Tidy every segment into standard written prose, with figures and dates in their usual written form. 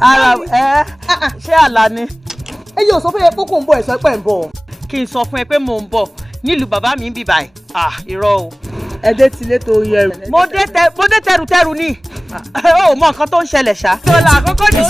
ara ṣé àlá ni. ẹ yóò sọ fún ẹ pé kò ń bọ̀ ẹ sọ pé ń bọ̀. kí n sọ fún ẹ pé mò ń bọ̀ nílùú bàbá mi ń bì báyìí. irọ́ o. ẹ dé tilé tó yẹrù. mo dé tẹrùtẹrù ni. ó mọ nǹkan tó ń ṣẹlẹ̀ ṣá. ọ̀là àkọ́kọ́ ni.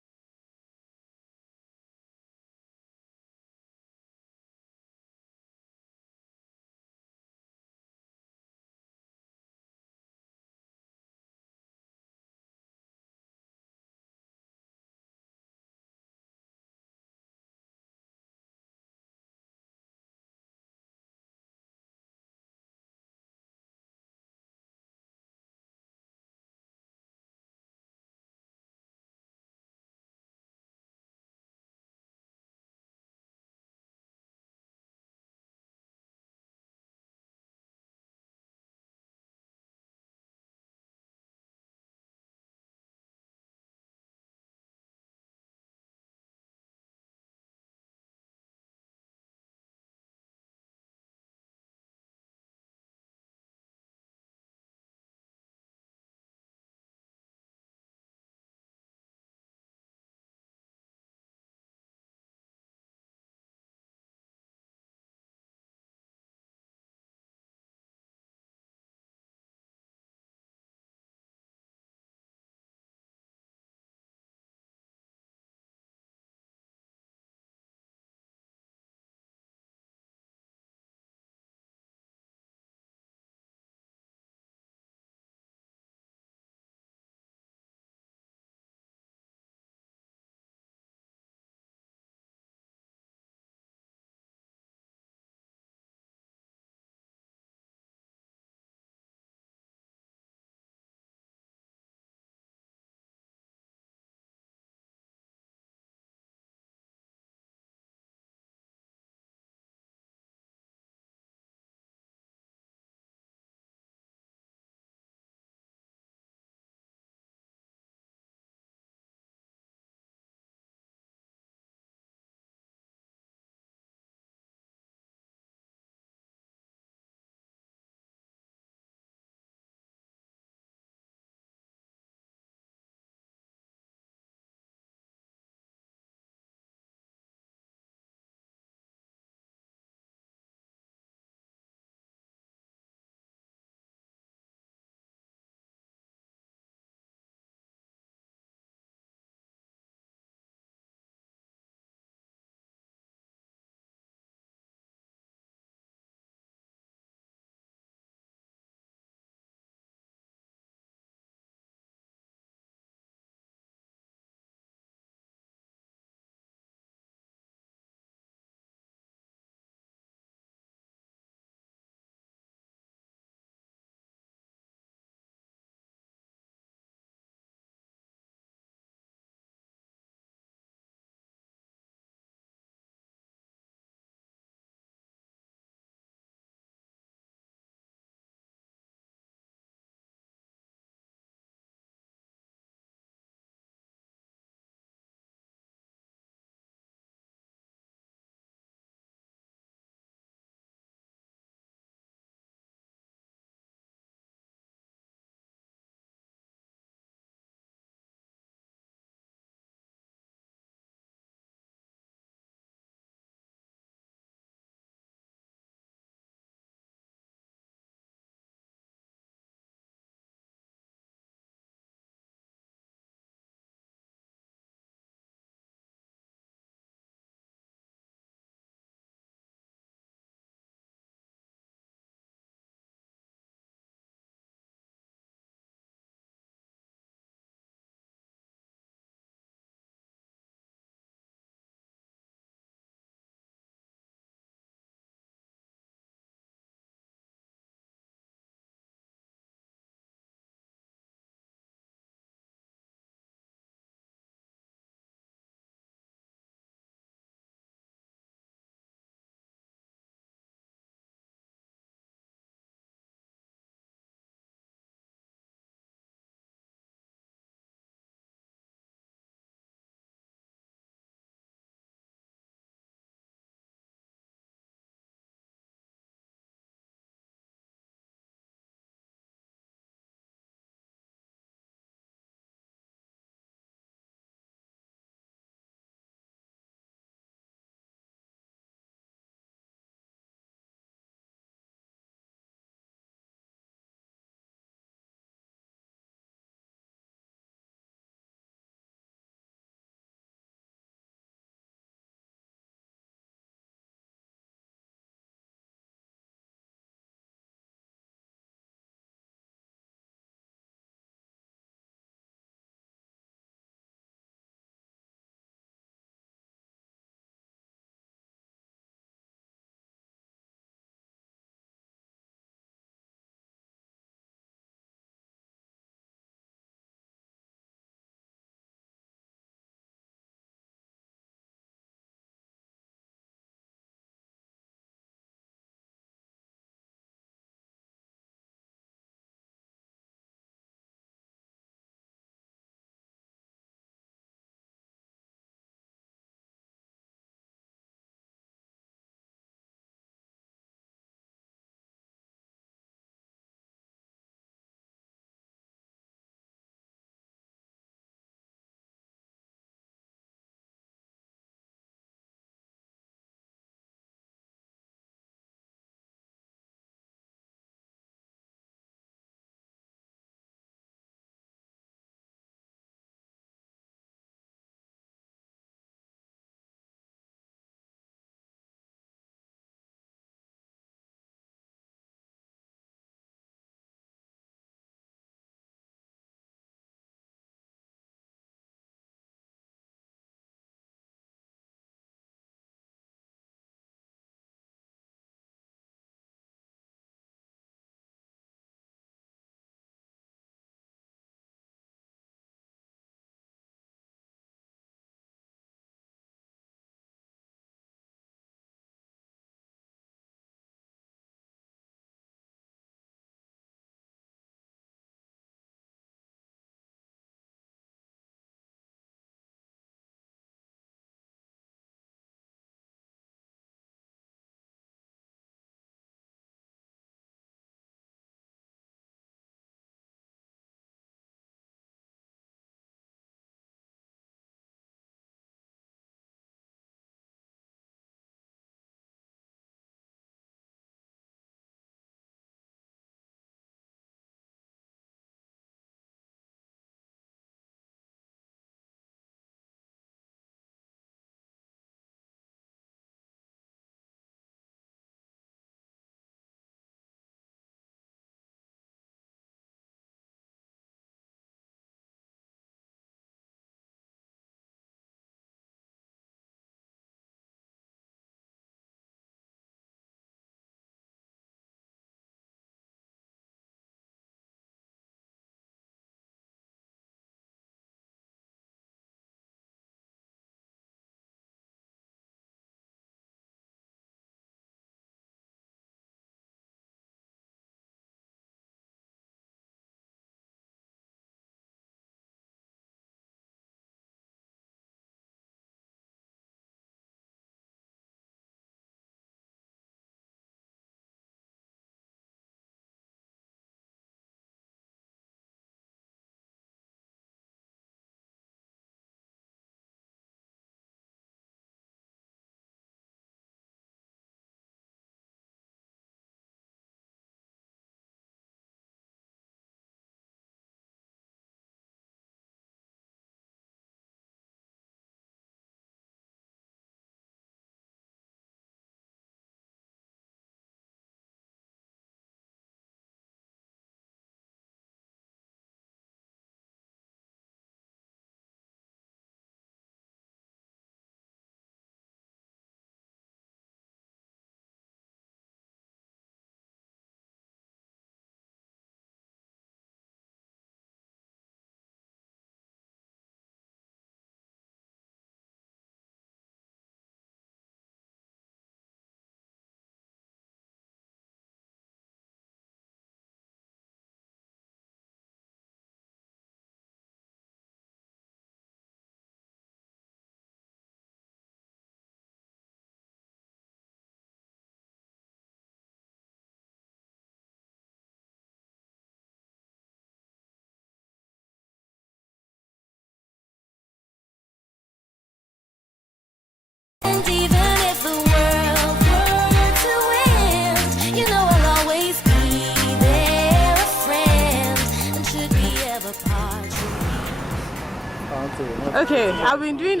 Okay, I've been doing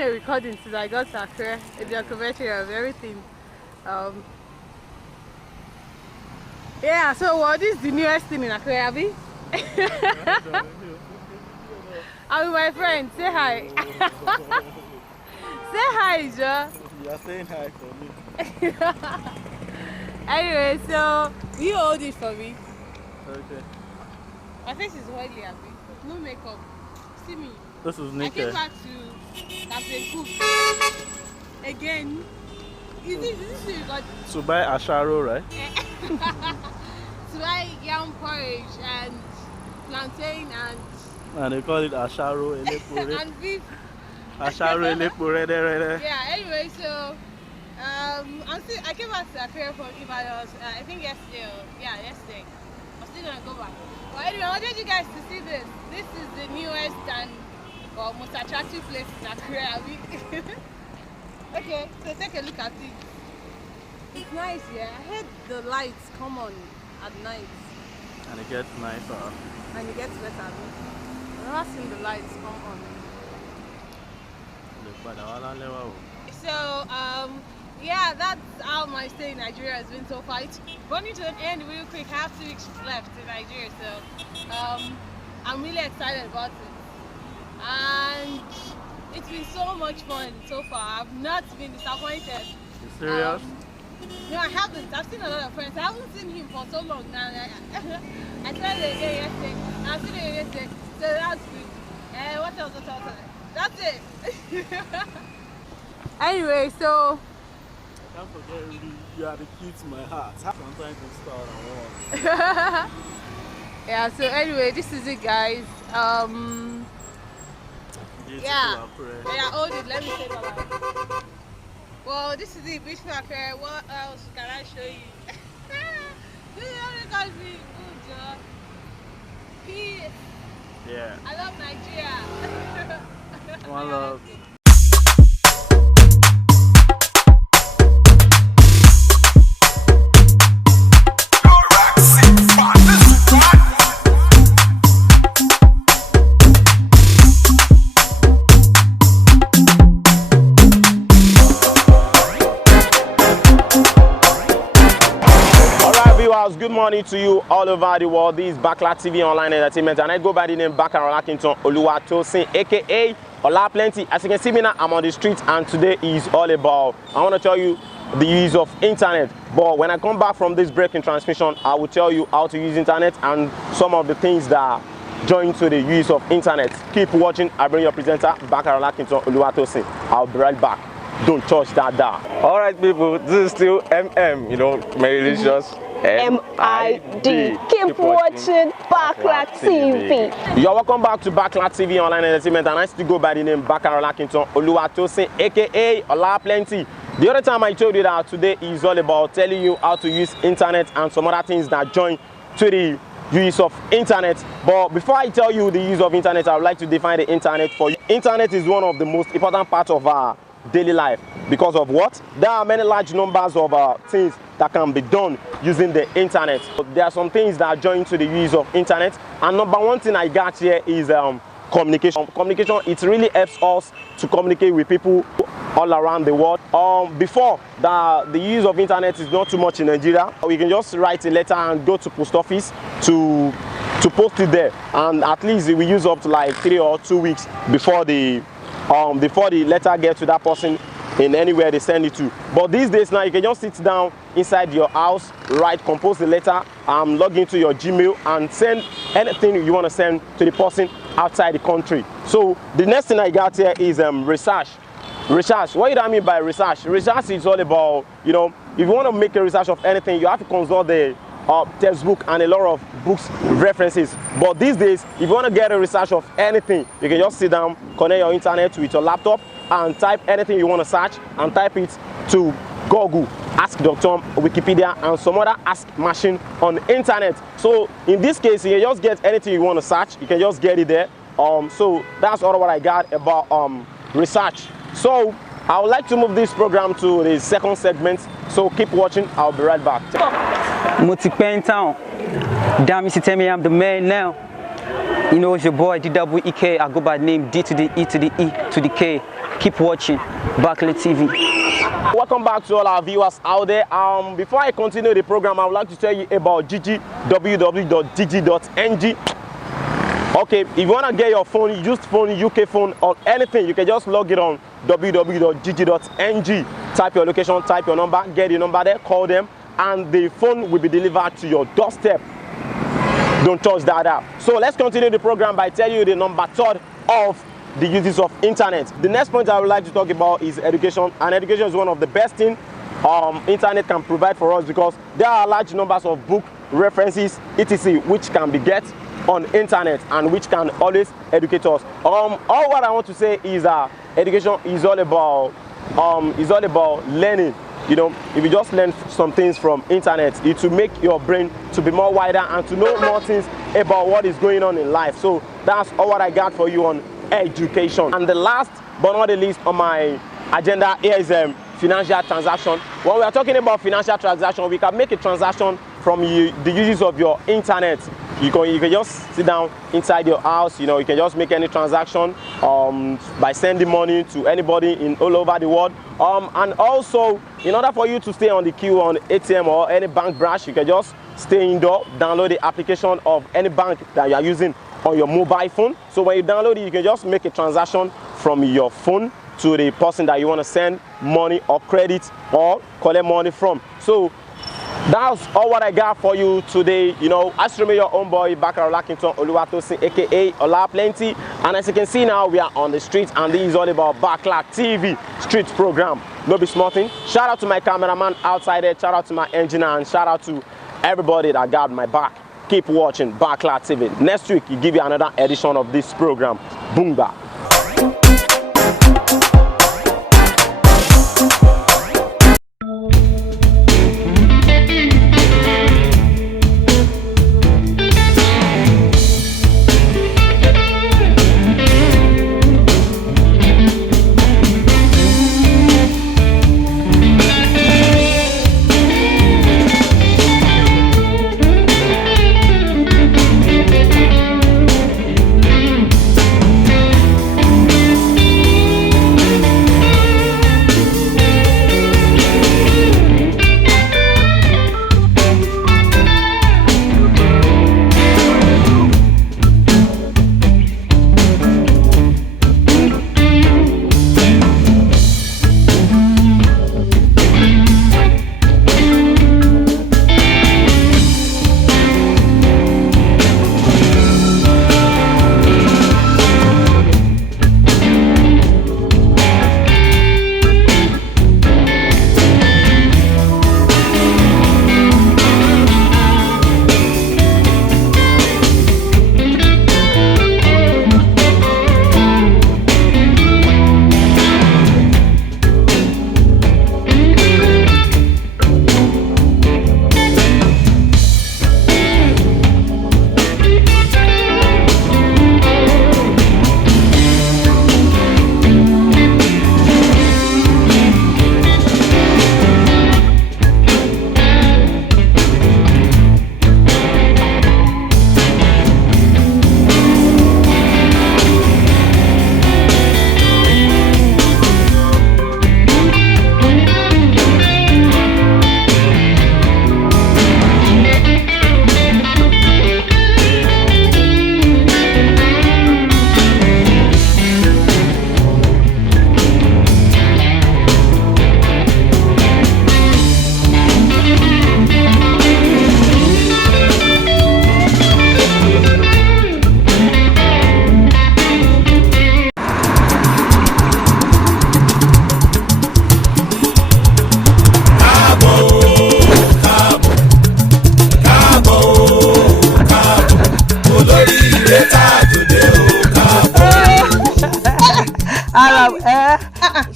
a recording since I got to Accra, a documentary of everything. Yeah, so what is the newest thing in Accra, Abby? I'm with my friend. Say hi. Say hi, Joe. You are saying hi for me. Anyway, so you hold it for me. Okay. My face is oily, Abby. No makeup. See me. This is I came naked. back to Captain Cook again. Is this you got To buy asharo, right? to buy yam porridge and plantain And they call it asharo elepore. and beef. Asharo elepore. Yeah. Anyway, so I came back to Accra from Ibadan. I think yesterday. Yesterday. I'm still gonna go back. But anyway, I wanted you guys to see this. This is the newest and most attractive place in Accra. Okay, so take a look at it. It's nice, yeah. I heard the lights come on at night. And it gets nicer. And it gets better. I've never seen the lights come on. So, yeah, that's how my stay in Nigeria has been so far. It's running to an end real quick. I have 2 weeks left in Nigeria, so I'm really excited about it. And it's been so much fun so far. I've not been disappointed. You serious? No, I haven't. I've seen a lot of friends. I haven't seen him for so long now. I saw it again yesterday. I've seen it yesterday. So that's good. What else? That's it. Anyway, so I can't forget you are the key to my heart. Sometimes you start on one. yeah, so anyway, this is it, guys. Yeah, hold it. Let me say bye. Well, this is the beautiful Accra. What else can I show you? This is how they call me. Good job. Peace. Yeah. I love Nigeria. One love. Good morning to you all over the world. This is Bakla TV Online Entertainment, and I go by the name Bakara Olakinton Oluwatosin, aka Ola Plenty. As you can see me now, I'm on the street, and today is all about, I want to tell you the use of internet. But when I come back from this breaking transmission, I will tell you how to use internet and some of the things that join to the use of internet. Keep watching. I bring your presenter Bakara Olakinton Oluwatosin. I'll be right back. Don't touch that dial. All right, people, this is still MM, you know, Marilicious. M-I-D. Keep watching Bakla TV. You're welcome back to Bakla TV Online Entertainment, and I still go by the name Bakara Olakinton Oluwatosin, aka Ola Plenty. The other time I told you that today is all about telling you how to use internet and some other things that join to the use of internet. But before I tell you the use of internet, I would like to define the internet for you. Internet is one of the most important parts of our daily life. Because of what? There are many large numbers of things that can be done using the internet. There are some things that join to the use of internet, and number one thing I got here is communication. Communication, it really helps us to communicate with people all around the world. Before, the use of internet is not too much in Nigeria. We can just write a letter and go to post office to post it there, and at least we use up to like 3 or 2 weeks before the letter gets to that person in anywhere they send it to. But these days now, you can just sit down inside your house, compose the letter, log into your Gmail and send anything you want to send to the person outside the country. So the next thing I got here is research. Research. What do I mean by research? Research is all about, you know, if you want to make a research of anything, you have to consult the textbook and a lot of books references. But these days, if you want to get a research of anything, you can just sit down, connect your internet with your laptop and type anything you want to search and type it to Google, Ask.com, Wikipedia, and some other ask machine on the internet. So in this case, you can just get anything you want to search, you can just get it there. So that's all what I got about research. So I would like to move this program to the second segment, so keep watching. I'll be right back. Multi-Pain Town. Damn, you tell me I'm the man now. You know, it's your boy DWEK. I go by name D to the E to the E to the K. Keep watching Backlit TV. Welcome back to all our viewers out there. Before I continue the program, I would like to tell you about Gigi, www.gigi.ng. Okay, if you want to get your phone, used phone, UK phone, or anything, you can just log it on www.gigi.ng. Type your location, type your number, get your number there, call them, and the phone will be delivered to your doorstep. Don't touch that app. So let's continue the program by telling you the number 3 of the uses of internet. The next point I would like to talk about is education, and education is one of the best things internet can provide for us, because there are large numbers of book references, etc., which can be get on internet and which can always educate us. All what I want to say is that education is all about learning. You know, if you just learn some things from internet, it will make your brain to be more wider and to know more things about what is going on in life. So that's all what I got for you on education. And the last but not the least on my agenda here is financial transaction. When we are talking about financial transaction, we can make a transaction from the uses of your internet. You can just sit down inside your house. You know, you can just make any transaction by sending money to anybody in all over the world. And also, in order for you to stay on the queue on ATM or any bank branch, you can just stay indoor, download the application of any bank that you are using on your mobile phone. So when you download it, you can just make a transaction from your phone to the person that you want to send money or credit or collect money from. So that's all what I got for you today. You know, I stream your own boy Bakaro Lakinton Oluwatosin, aka Ola Plenty. And as you can see now, we are on the street, and this is all about Backlit TV street program. No be small thing. Shout out to my cameraman outside there, shout out to my engineer, and shout out to everybody that got my back. Keep watching Backlit TV. Next week, we give you another edition of this program. Boomba.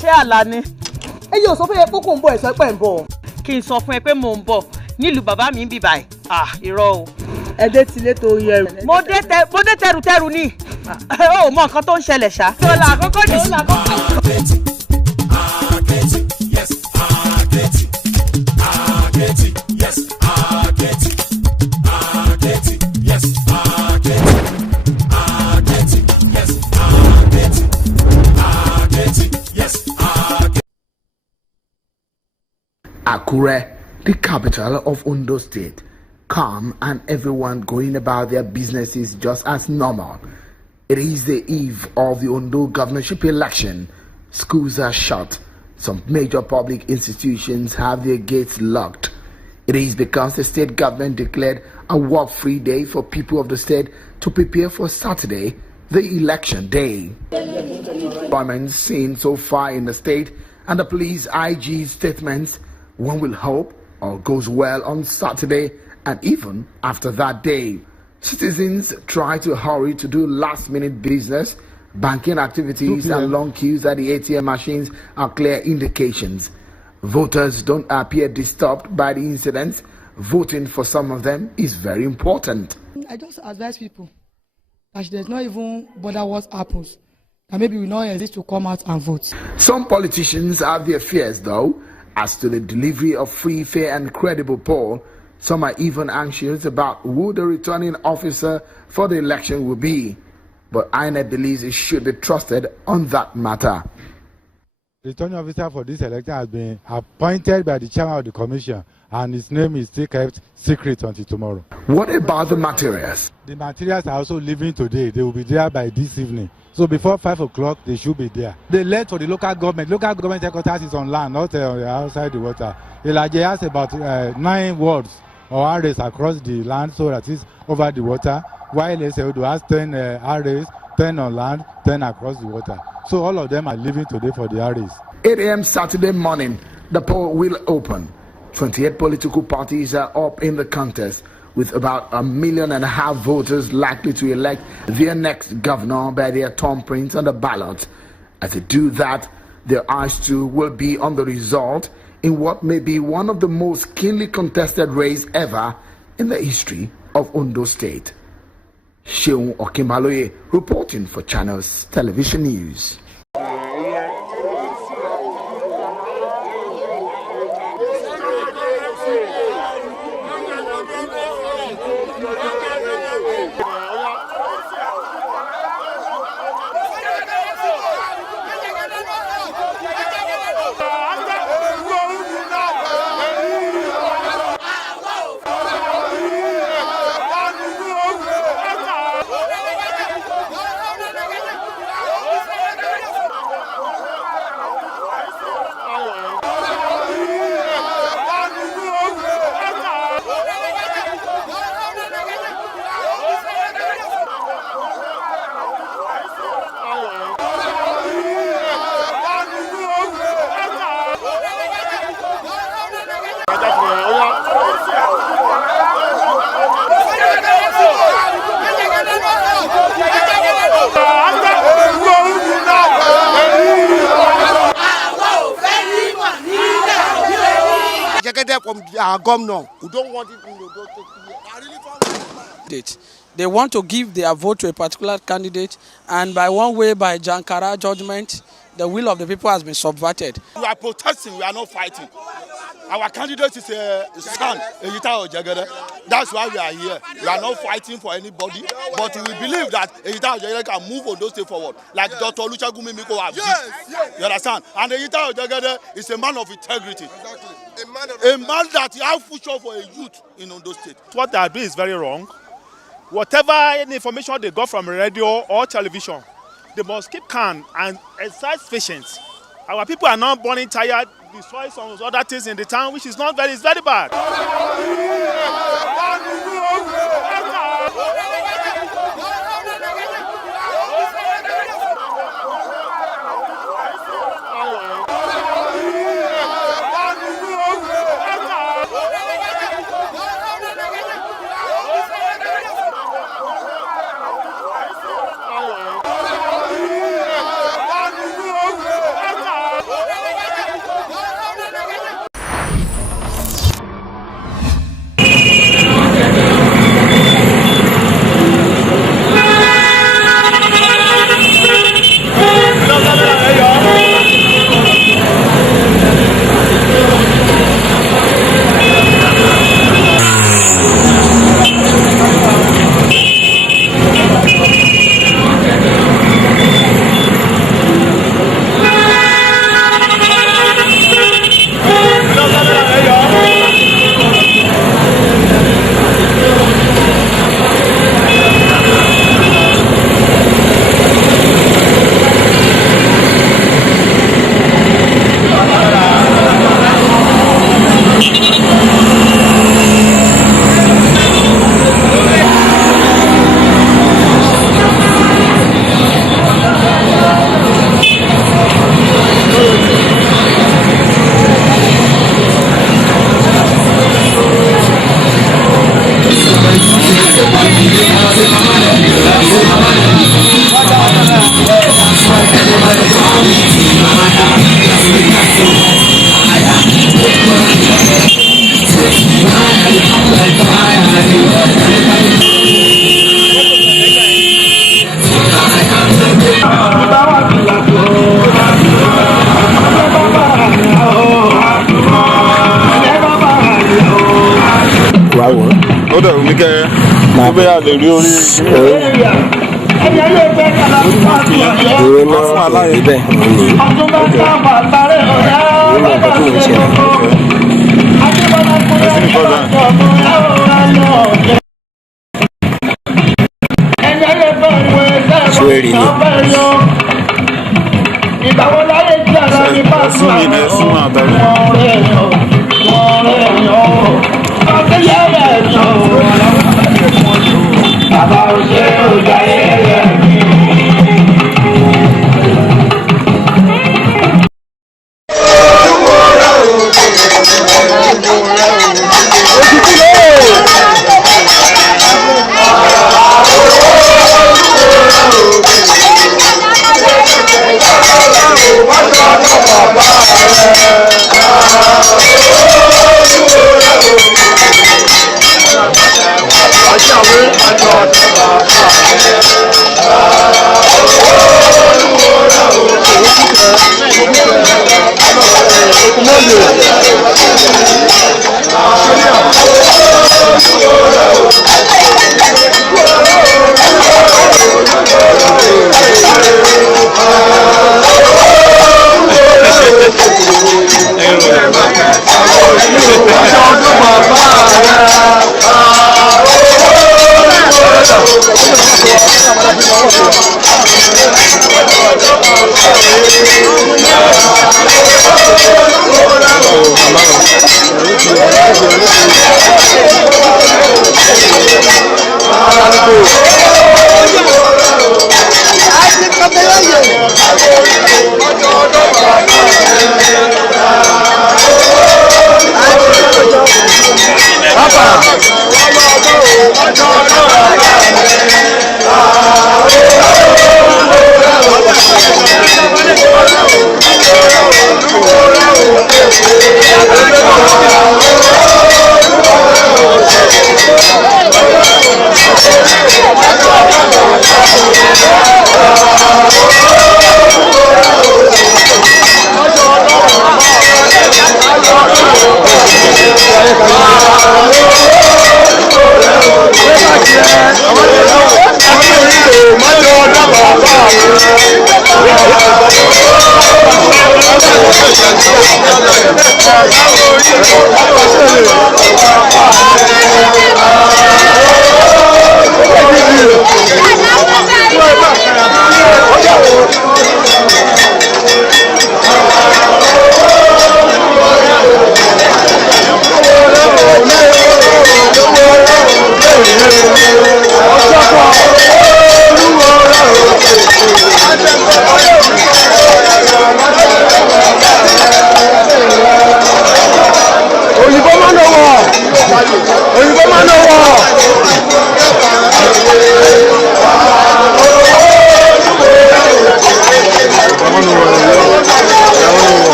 ṣé àlá ni. ẹ yóò sọ fún ẹ pé kò ń bọ̀ ẹ sọ pé ń bọ̀. kí n sọ fún ẹ pé mò ń bọ̀ nílùú bàbá mi ń bì báyìí. Irọ́ o. ẹ dé tilé tó yẹ rẹ. mo dé tẹrùtẹrù ni. Ó mọ nǹkan tó ń ṣẹlẹ̀ ṣá. ọ̀là àkọ́kọ́ ni ọ̀là àkọ́kọ́. Akure, the capital of Ondo State, calm and everyone going about their businesses just as normal. It is the eve of the Ondo governorship election. Schools are shut. Some major public institutions have their gates locked. It is because the state government declared a work-free day for people of the state to prepare for Saturday, the election day. Employment seen so far in the state and the police IG statements, one will hope all goes well on Saturday and even after that day. Citizens try to hurry to do last-minute business. Banking activities and long queues at the ATM machines are clear indications. Voters don't appear disturbed by the incidents. Voting for some of them is very important. I just advise people that there's not even bother what happens. And maybe we not exist to come out and vote. Some politicians have their fears, though, as to the delivery of free, fair and credible poll. Some are even anxious about who the returning officer for the election will be. But INEC believes it should be trusted on that matter. The returning officer for this election has been appointed by the chairman of the commission, and his name is still kept secret until tomorrow. What about the materials? The materials are also leaving today. They will be there by this evening. So before 5 o'clock, they should be there. They left for the local government. Local government headquarters is on land, not outside the water. Elijah has about 9 wards or arrays across the land, so that is over the water, while Ondo has 10 arrays, 10 on land, 10 across the water. So all of them are leaving today for the arrays. 8 a.m. Saturday morning, the poll will open. 28 political parties are up in the contest, with about 1.5 million voters likely to elect their next governor by their thumbprints on the ballot. As they do that, their eyes too will be on the result in what may be one of the most keenly contested races ever in the history of Ondo State. Sheung Okimbaloye reporting for Channels Television News. From our governor, we don't want it in the They want to give their vote to a particular candidate, and by one way, by Jankara judgment, the will of the people has been subverted. We are protesting, we are not fighting. Our candidate is a son, Eyita Ojegede. That's why we are here. We are not fighting for anybody, but we believe that Eyita Ojegede can move Ondo State forward, like Dr. Olusegun Mimiko have did. You understand? And Eyita Ojegede is a man of integrity. Exactly. A man that has future for a youth in Ondo State. What they are doing is very wrong. Whatever information they got from radio or television, they must keep calm and exercise patience. Our people are not burning tired, destroy some other things in the town, which is not very, it's very bad. wá wọ̀. Ó dẹ̀ omi kẹ́ ẹ bẹ́ẹ̀ yà lè rí orí. Ìwé náà ibẹ̀ òní. Ìwé náà tó ń ṣe. Ṣé èrè ni?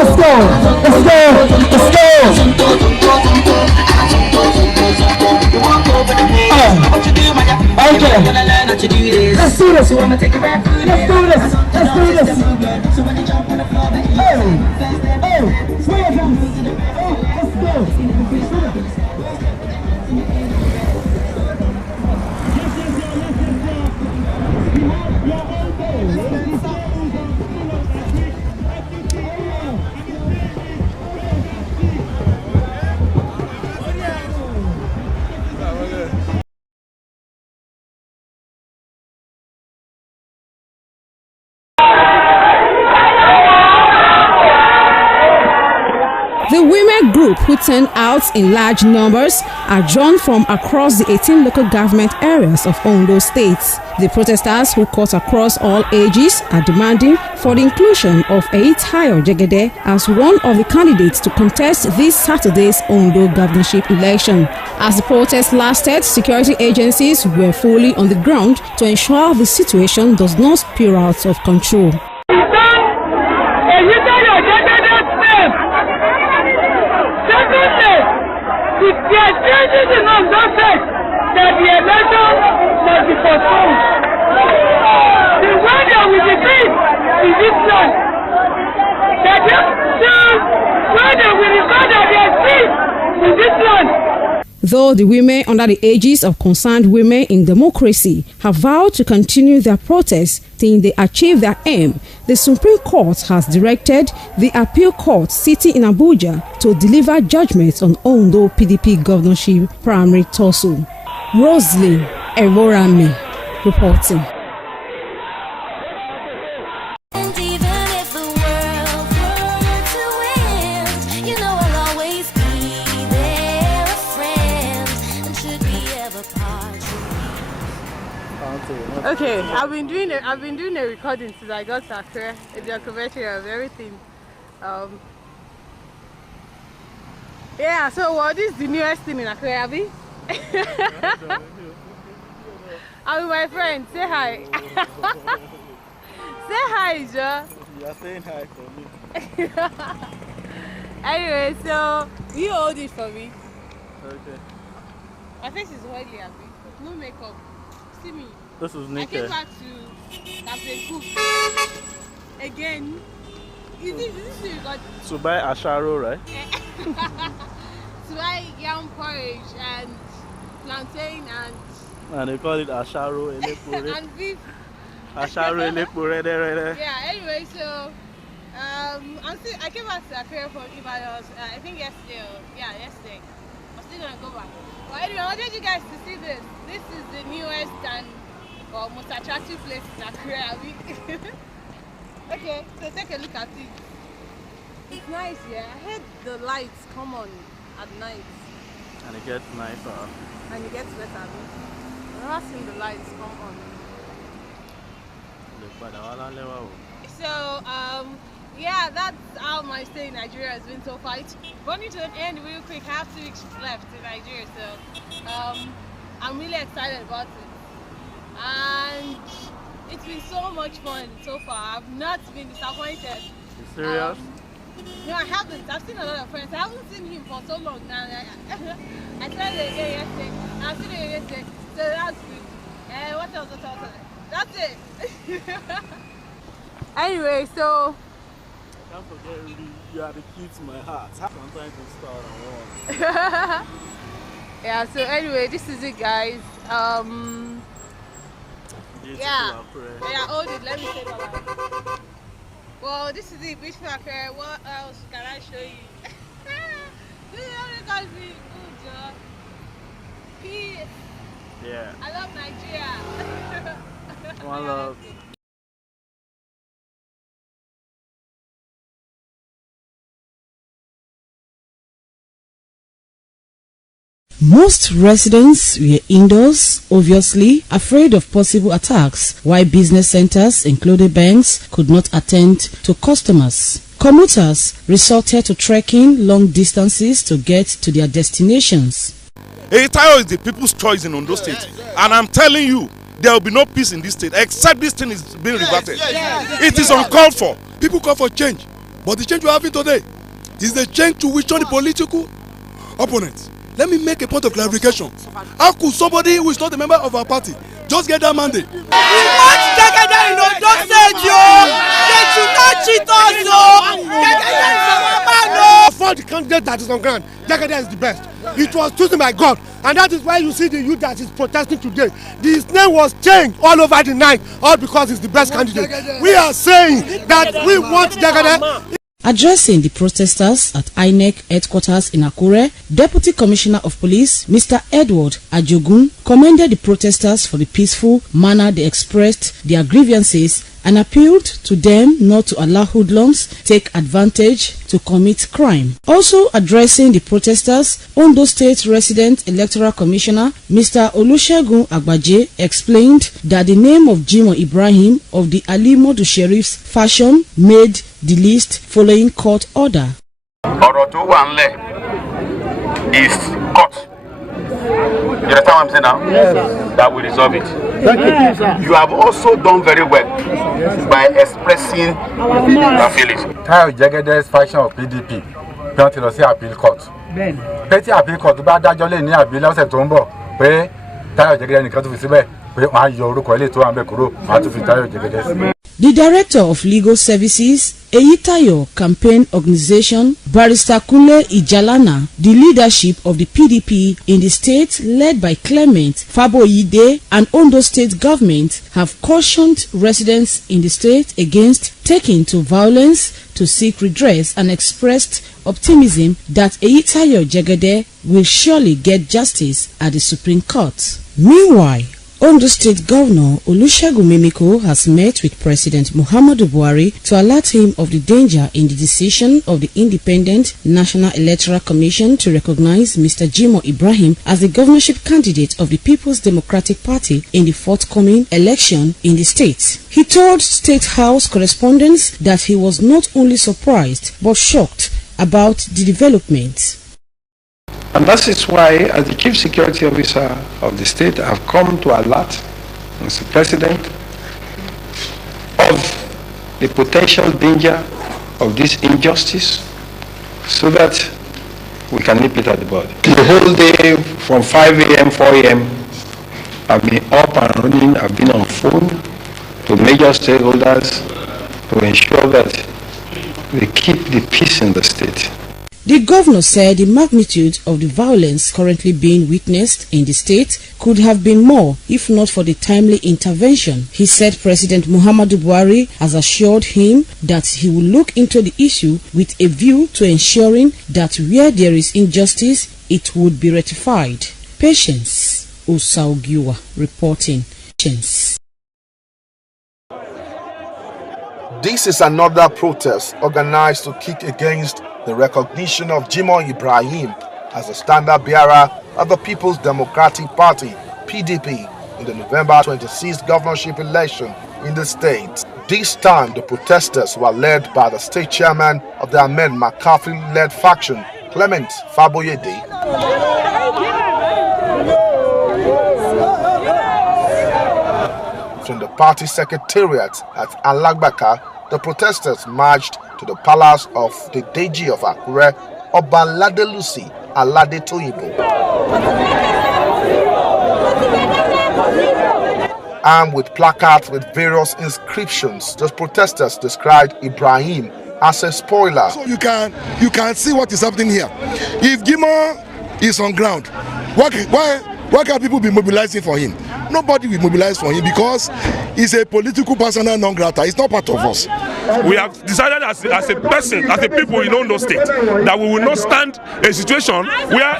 Let's go. Let's go. Let's go. Okay. Let's do this. Let's do this. Let's do this. Let's do this. Hey. Hey. Swing it. Let's go. The women group who turned out in large numbers are drawn from across the 18 local government areas of Ondo State. The protesters, who cut across all ages, are demanding for the inclusion of Eyitayo Jegede as one of the candidates to contest this Saturday's Ondo governorship election. As the protest lasted, security agencies were fully on the ground to ensure the situation does not spiral out of control. If there are changes in Ondo State, that the election must be postponed. The way that we defeat in this land, that the way that we record that there is peace in this land. Though the women under the aegis of Concerned Women in Democracy have vowed to continue their protests till they achieve their aim, the Supreme Court has directed the Appeal Court sitting in Abuja to deliver judgments on Ondo PDP governorship primary tussle. Roslyn Evorami reporting. Okay, I've been doing a recording since I got to Accra, a documentary of everything. Yeah, so this is the newest thing in Accra, Abby. I'm with my friend. Say hi. Say hi, Joe. You are saying hi for me. Anyway, so you hold it for me. Okay. My face is oily, Abby. No makeup. See me. This is naked. I came back to Captain Cook again. Is this you got? To buy asharo, right? To buy yam porridge and plantain and they call it asharo elepore. and beef. Asharo elepore. Yeah. Anyway, so I came back to Accra from Ibadan. I think yesterday. Yeah, yesterday. I'm still gonna go back. But anyway, I wanted you guys to see this. This is the newest and most attractive place in Accra. Okay, so take a look at it. It's nice, yeah. I heard the lights come on at night. And it gets nicer. And it gets better. I've never seen the lights come on. So, yeah, that's how my stay in Nigeria has been so far. It's running to an end real quick. I have 2 weeks left in Nigeria, so I'm really excited about it. And it's been so much fun so far. I've not been disappointed. You serious? No, I haven't. I've seen a lot of friends. I haven't seen him for so long now. I saw it again yesterday. I've seen it yesterday. So that's good. What else? That's it. Anyway, so I can't forget you are the key to my heart. Sometimes to start and walk. Yeah, so anyway, this is it, guys. Yeah, hold it. Let me say that. Well, this is the beautiful Accra. What else can I show you? This is how they call me. Good, peace. Yeah. I love Nigeria. One love. Most residents were indoors, obviously afraid of possible attacks, while business centers, including banks, could not attend to customers. Commuters resorted to trekking long distances to get to their destinations. Eyitayo is the people's choice in Ondo State, and I'm telling you, there will be no peace in this state except this thing is being reverted. It is uncalled for. People call for change. But the change we're having today is the change to withdraw the political opponents. Let me make a point of clarification. How could somebody who is not a member of our party just get that mandate? We want Jagede in Ondo State, yo! They should not cheat us, yo! Jagede is our man, no! For the candidate that is on ground, Jagede is the best. It was chosen by God, and that is why you see the youth that is protesting today. His name was changed all over the night, all because he's the best candidate. We are saying that we want Jagede. Addressing the protesters at INEC headquarters in Akure, Deputy Commissioner of Police Mr. Edward Ajogun commended the protesters for the peaceful manner they expressed their grievances and appealed to them not to allow hoodlums take advantage to commit crime. Also addressing the protesters, Ondo State Resident Electoral Commissioner Mr. Olusegun Agbaje explained that the name of Jimoh Ibrahim of the Ali Modu Sheriff's faction made the list following court order. Ọ̀rọ̀ tó wà ńlẹ̀ is court. You understand what I'm saying now? Yes, sir. That will resolve it. Thank you, sir. You have also done very well by expressing your feelings. Tayo Jagede's faction of PDP don't you see appeal court. Petty appeal court bá dájọ́ lé ní àbí lọ́sẹ̀ tó ń bọ̀ pé Tayo Jagede nìkan tó fi síbẹ̀ pé wọ́n á yọ orúkọ ilé tó wà ń bẹ̀ kúrò wọ́n á tún fi Tayo Jagede sí. The Director of Legal Services, Eyitayo Campaign Organization, Barrister Kunle Ijalana, the leadership of the PDP in the state led by Clement Faboyide and Ondo State government have cautioned residents in the state against taking to violence to seek redress and expressed optimism that Eyitayo Jagede will surely get justice at the Supreme Court. Meanwhile, Ondo State Governor Olusegun Mimiko has met with President Muhammadu Buhari to alert him of the danger in the decision of the Independent National Electoral Commission to recognize Mr. Jimoh Ibrahim as the governorship candidate of the People's Democratic Party in the forthcoming election in the state. He told State House correspondents that he was not only surprised but shocked about the developments. And that is why, as the Chief Security Officer of the state, I have come to alert Mr. President of the potential danger of this injustice so that we can nip it at the bud. The whole day from 5 a.m., 4 a.m., I've been up and running, I've been on phone to major stakeholders to ensure that they keep the peace in the state. The governor said the magnitude of the violence currently being witnessed in the state could have been more if not for the timely intervention. He said President Muhammadu Buhari has assured him that he will look into the issue with a view to ensuring that where there is injustice, it would be rectified. Patience Osaugiwa reporting. Patience. This is another protest organized to kick against the recognition of Jimoh Ibrahim as the standard bearer of the People's Democratic Party, PDP, in the November 26th governorship election in the state. This time, the protesters were led by the state chairman of the Ahmed McCarthy-led faction, Clement Faboyede. From the party secretariat at Alagbaka, the protesters marched to the palace of the Deji of Akure, Obalade Lucy Alade Toyibo. Armed with placards with various inscriptions, the protesters described Ibrahim as a spoiler. So you can see what is happening here. If Jimoh is on ground, why can people be mobilizing for him? Nobody will mobilize for him because he's a political persona non grata. He's not part of us. We have decided as a person, as a people in Ondo State, that we will not stand a situation where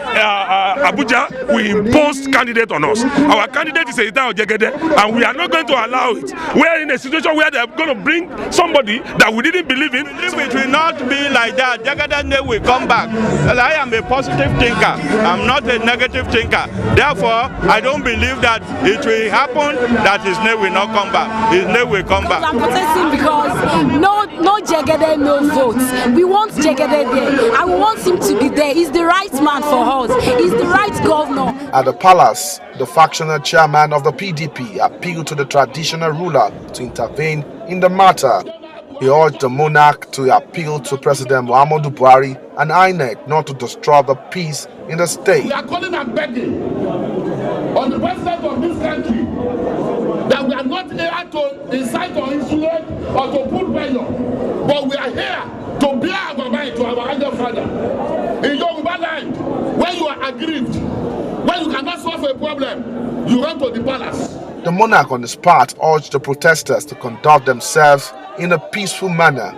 Abuja will impose candidate on us. Our candidate is Eyitayo Jagede, and we are not going to allow it. We are in a situation where they are going to bring somebody that we didn't believe in. It will not be like that. Jagede name will come back. Well, I am a positive thinker. I'm not a negative thinker. Therefore, I don't believe that it will happen that his name will not come back. His name will come back. I'm protesting because no Jagede, no votes. We want Jagede there. I want him to be there. He's the right man for us. He's the right governor. At the palace, the factional chairman of the PDP appealed to the traditional ruler to intervene in the matter. He urged the monarch to appeal to President Muhammadu Buhari and INEC not to disturb the peace in the state. We are calling and begging on the president of this country that we are not here to incite or insulate or to put pressure, but we are here to bear our mind to our elder father. In Yoruba land, when you are aggrieved, when you cannot solve a problem, you run to the palace. The monarch on his part urged the protesters to conduct themselves in a peaceful manner.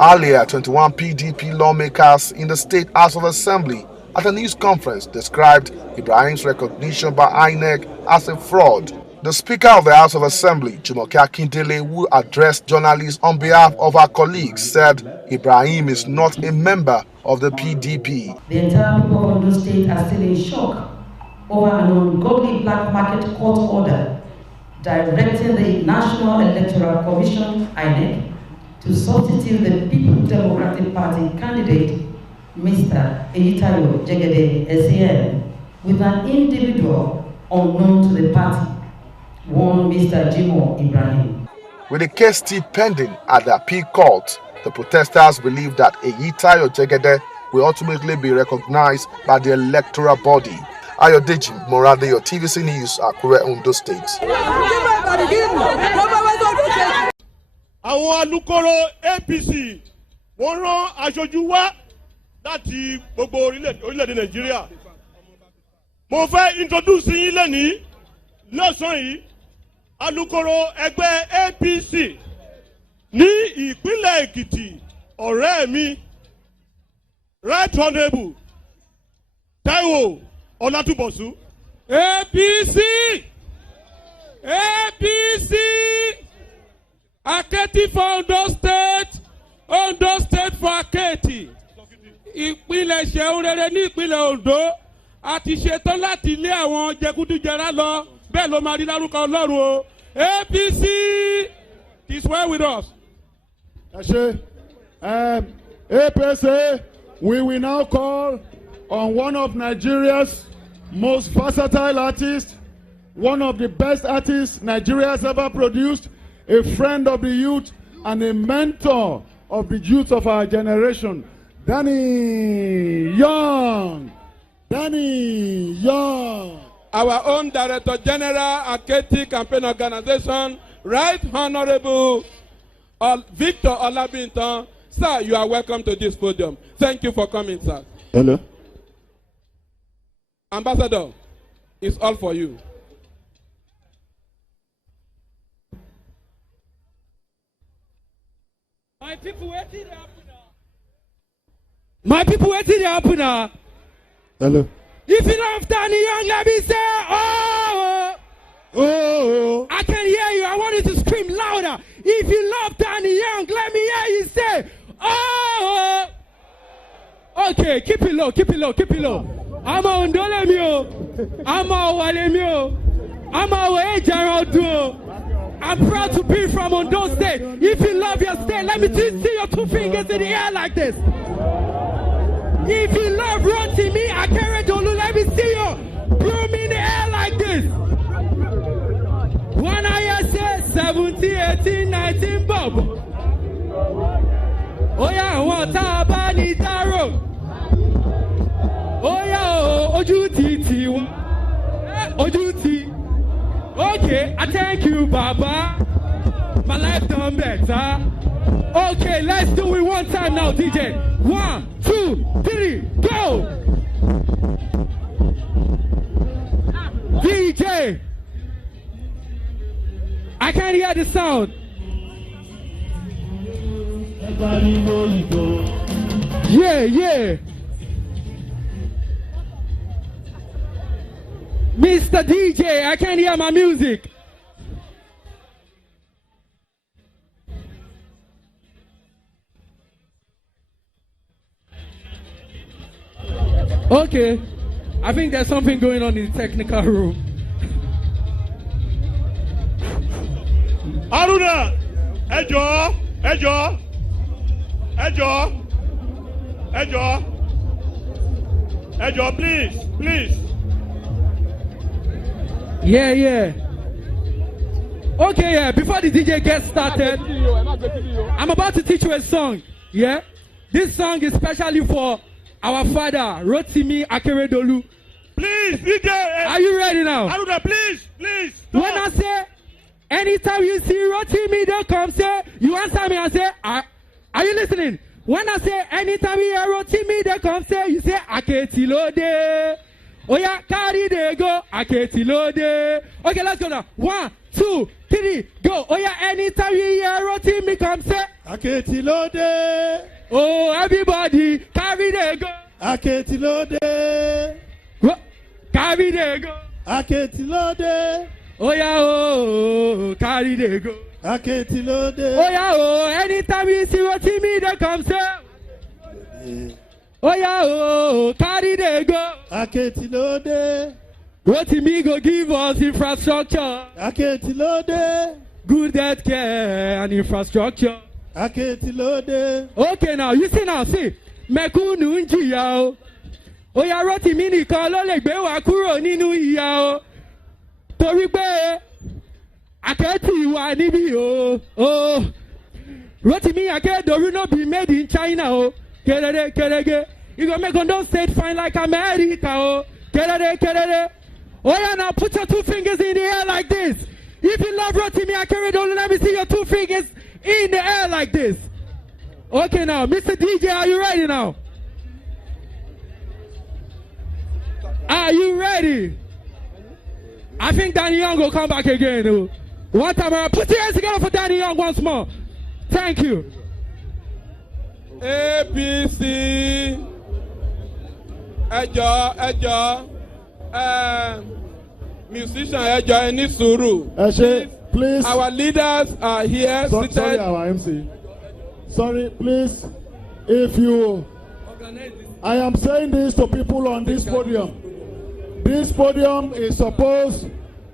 Earlier, 21 PDP lawmakers in the State House of Assembly at a news conference described Ibrahim's recognition by INEC as a fraud. The Speaker of the House of Assembly, Jumoke Akindele, who addressed journalists on behalf of our colleagues, said Ibrahim is not a member of the PDP. The entire people of Ondo State are still in shock over an ungodly black market court order directing the National Electoral Commission, INEC, to substitute the People's Democratic Party candidate, Mr. Eyitayo Jegede SAN, with an individual unknown to the party, one Mr. Jimo Ibrahim. With the case still pending at the appeal court, the protesters believe that Eyitayo Jegede will ultimately be recognized by the electoral body. Ayodeji Morade, your TVC News, Akure, Ondo State. Àwọn alukoro APC wọ́n rán aṣojú wá láti gbogbo orílẹ̀-èdè Nàìjíríà. Mo fẹ́ introduce yín lẹ́nìí lọ́sàn-án yìí alukoro ẹgbẹ́ APC ní ìpínlẹ̀ Èkìtì ọ̀rẹ́ mi Right Honourable Taiwo Ọlátúbọ̀sún. APC Aketi for Ondo State for Aketi. Ìpínlẹ̀ ṣeun rere ní ìpínlẹ̀ Ondo a ti ṣetán láti lé àwọn jẹgúdújẹrá lọ bẹ́ẹ̀ ló máa rí lárúkọ Ọlọ́run o. APC is well with us. APC, we will now call on one of Nigeria's most versatile artists, one of the best artists Nigeria has ever produced, a friend of the youth and a mentor of the youth of our generation, Danny Young. Our own Director General, Aketi Campaign Organization, Right Honourable Victor Olabintan. Sir, you are welcome to this podium. Thank you for coming, sir. Hello. Ambassador, it's all for you. My people waiting to happen now. Hello. If you love Danny Young, let me say, oh. I can hear you. I want you to scream louder. If you love Danny Young, let me hear you say, oh. Okay, keep it low. I'm on Dolemio. I'm on Walemio. I'm on Ejarodo. I'm proud to be from Ondo State. If you love your state, let me see your two fingers in the air like this. If you love Rotimi, Akeredolu, let me see you broom in the air like this. One I say 17, 18, 19, Bob. Oh yeah, what about Nidaro? Oh yeah, Ojuti. Okay, I thank you, Baba. My life done better. Okay, let's do it one time now, DJ. 1, 2, 3, go! DJ! I can't hear the sound. Yeah. Mr. DJ, I can't hear my music. Okay, I think there's something going on in the technical room. Aruna, ẹ Ejo, please. Yeah. Okay, yeah, before the DJ gets started, I'm about to teach you a song, yeah? This song is especially for our father, Rotimi Akeredolu. Please, DJ! Are you ready now? Aruda, please! When I say, anytime you see Rotimi, they come say, you answer me and say, are you listening? When I say, anytime you hear Rotimi, they come say, you say, Aketilode. Oh yeah, carry they go, Aketilode. Okay, let's go now. 1, 2, 3, go. Oh yeah, anytime you hear Rotimi, come say, Aketilode. Oh, everybody, carry they go. Aketilode. Carry they go. Aketilode. Oh yeah, oh, carry they go. Aketilode. Oh yeah, oh, anytime you see Rotimi, they come say. Oh yeah, oh, carry they go. Aketilode. Rotimi go give us infrastructure. Aketilode. Good health care and infrastructure. Aketilode. Okay, now you see now, see. Mekunu njiya o. Ó yá Rotimi nìkan ló lè gbé wa kúrò nínú ìyà o. Torí pé Akẹ́tì wà níbí o. Rotimi Akeredolu no be made in China o. Kerege. You go make Ondo State fine like America o. Kerege. Oh yeah, now put your 2 fingers in the air like this. If you love Rotimi Akeredolu, let me see your 2 fingers in the air like this. Okay now, Mr. DJ, are you ready now? Are you ready? I think Danny Young will come back again. Oh. One time, put your hands together for Danny Young once more. Thank you. APC. Ẹjọ́. Musician ẹjọ́ ẹni sùúrù. Please. Our leaders are here seated. Sorry, our MC. Sorry, please. If you... I am saying this to people on this podium. This podium is supposed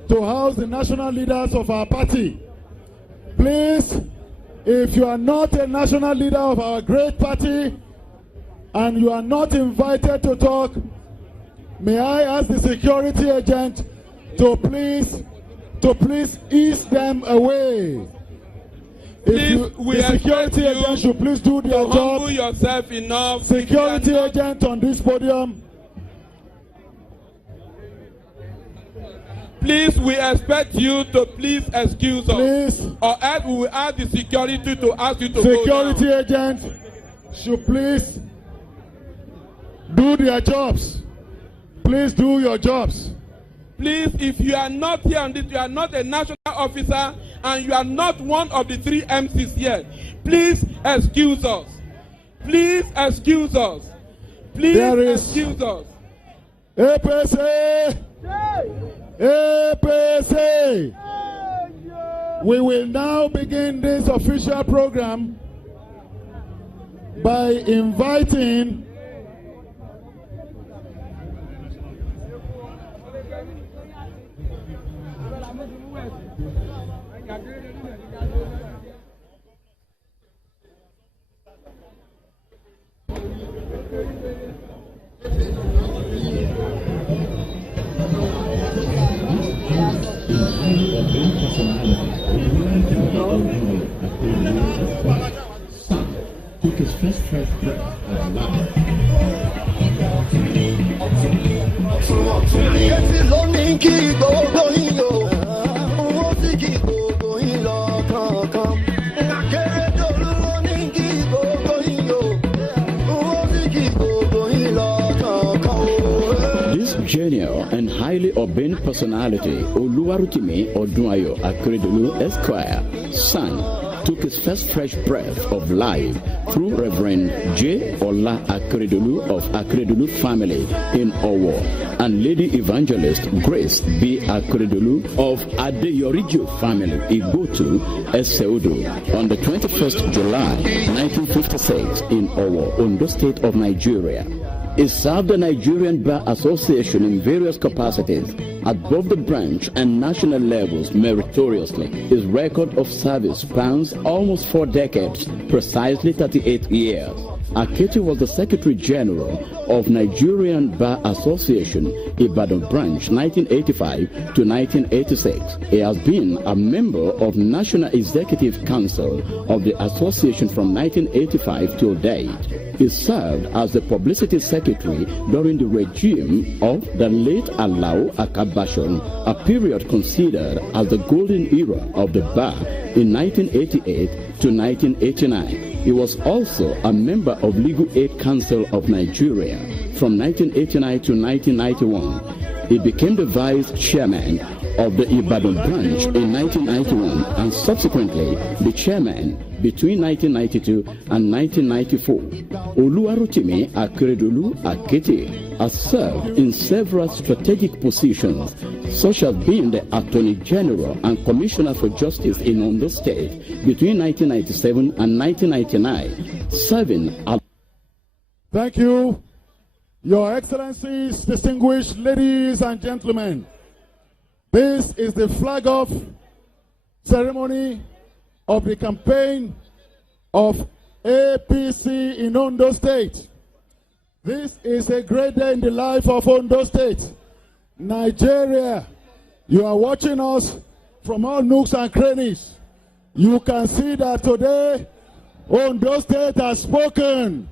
to house the national leaders of our party. Please, if you are not a national leader of our great party and you are not invited to talk, may I ask the security agent to please ease them away. Please, the security agent should please do their job. Humble yourself enough. Security agent on this podium. Please, we expect you to please excuse us. Please. Or else we will ask the security to ask you to security go down. Security agent should please do their jobs. Please do your jobs. Please, if you are not here on this, you are not a national officer and you are not one of the 3 MCs here, please excuse us. Please excuse us. Please excuse us. APC! APC! We will now begin this official program by inviting took his first breath of life. This genial and highly urbane personality, Oluwarotimi Odunayo Akeredolu Esquire, son, took his first fresh breath of life through Reverend J. Ola Akeredolu of Akeredolu family in Owo and Lady Evangelist Grace B. Akeredolu of Adeyorijo family Igotu Eseudo on the 21st July 1956 in Owo, Ondo State of Nigeria. He served the Nigerian Bar Association in various capacities, at both the branch and national levels meritoriously. His record of service spans almost 4 decades, precisely 38 years. Akete was the Secretary General of Nigerian Bar Association, Ibadan Branch, 1985 to 1986. He has been a member of National Executive Council of the association from 1985 till date. He served as the Publicity Secretary during the regime of the late Alao Akabashon, a period considered as the golden era of the bar in 1988 to 1989. He was also a member of Legal Aid Council of Nigeria from 1989 to 1991. He became the Vice Chairman of the Ibadan branch in 1991 and subsequently the Chairman between 1992 and 1994. Oluwarotimi Akeredolu Akete has served in several strategic positions, such as being the Attorney General and Commissioner for Justice in Ondo State between 1997 and 1999, serving as... Thank you, Your Excellencies, distinguished ladies and gentlemen. This is the flag-off ceremony of the campaign of APC in Ondo State. This is a great day in the life of Ondo State. Nigeria, you are watching us from all nooks and crannies. You can see that today Ondo State has spoken.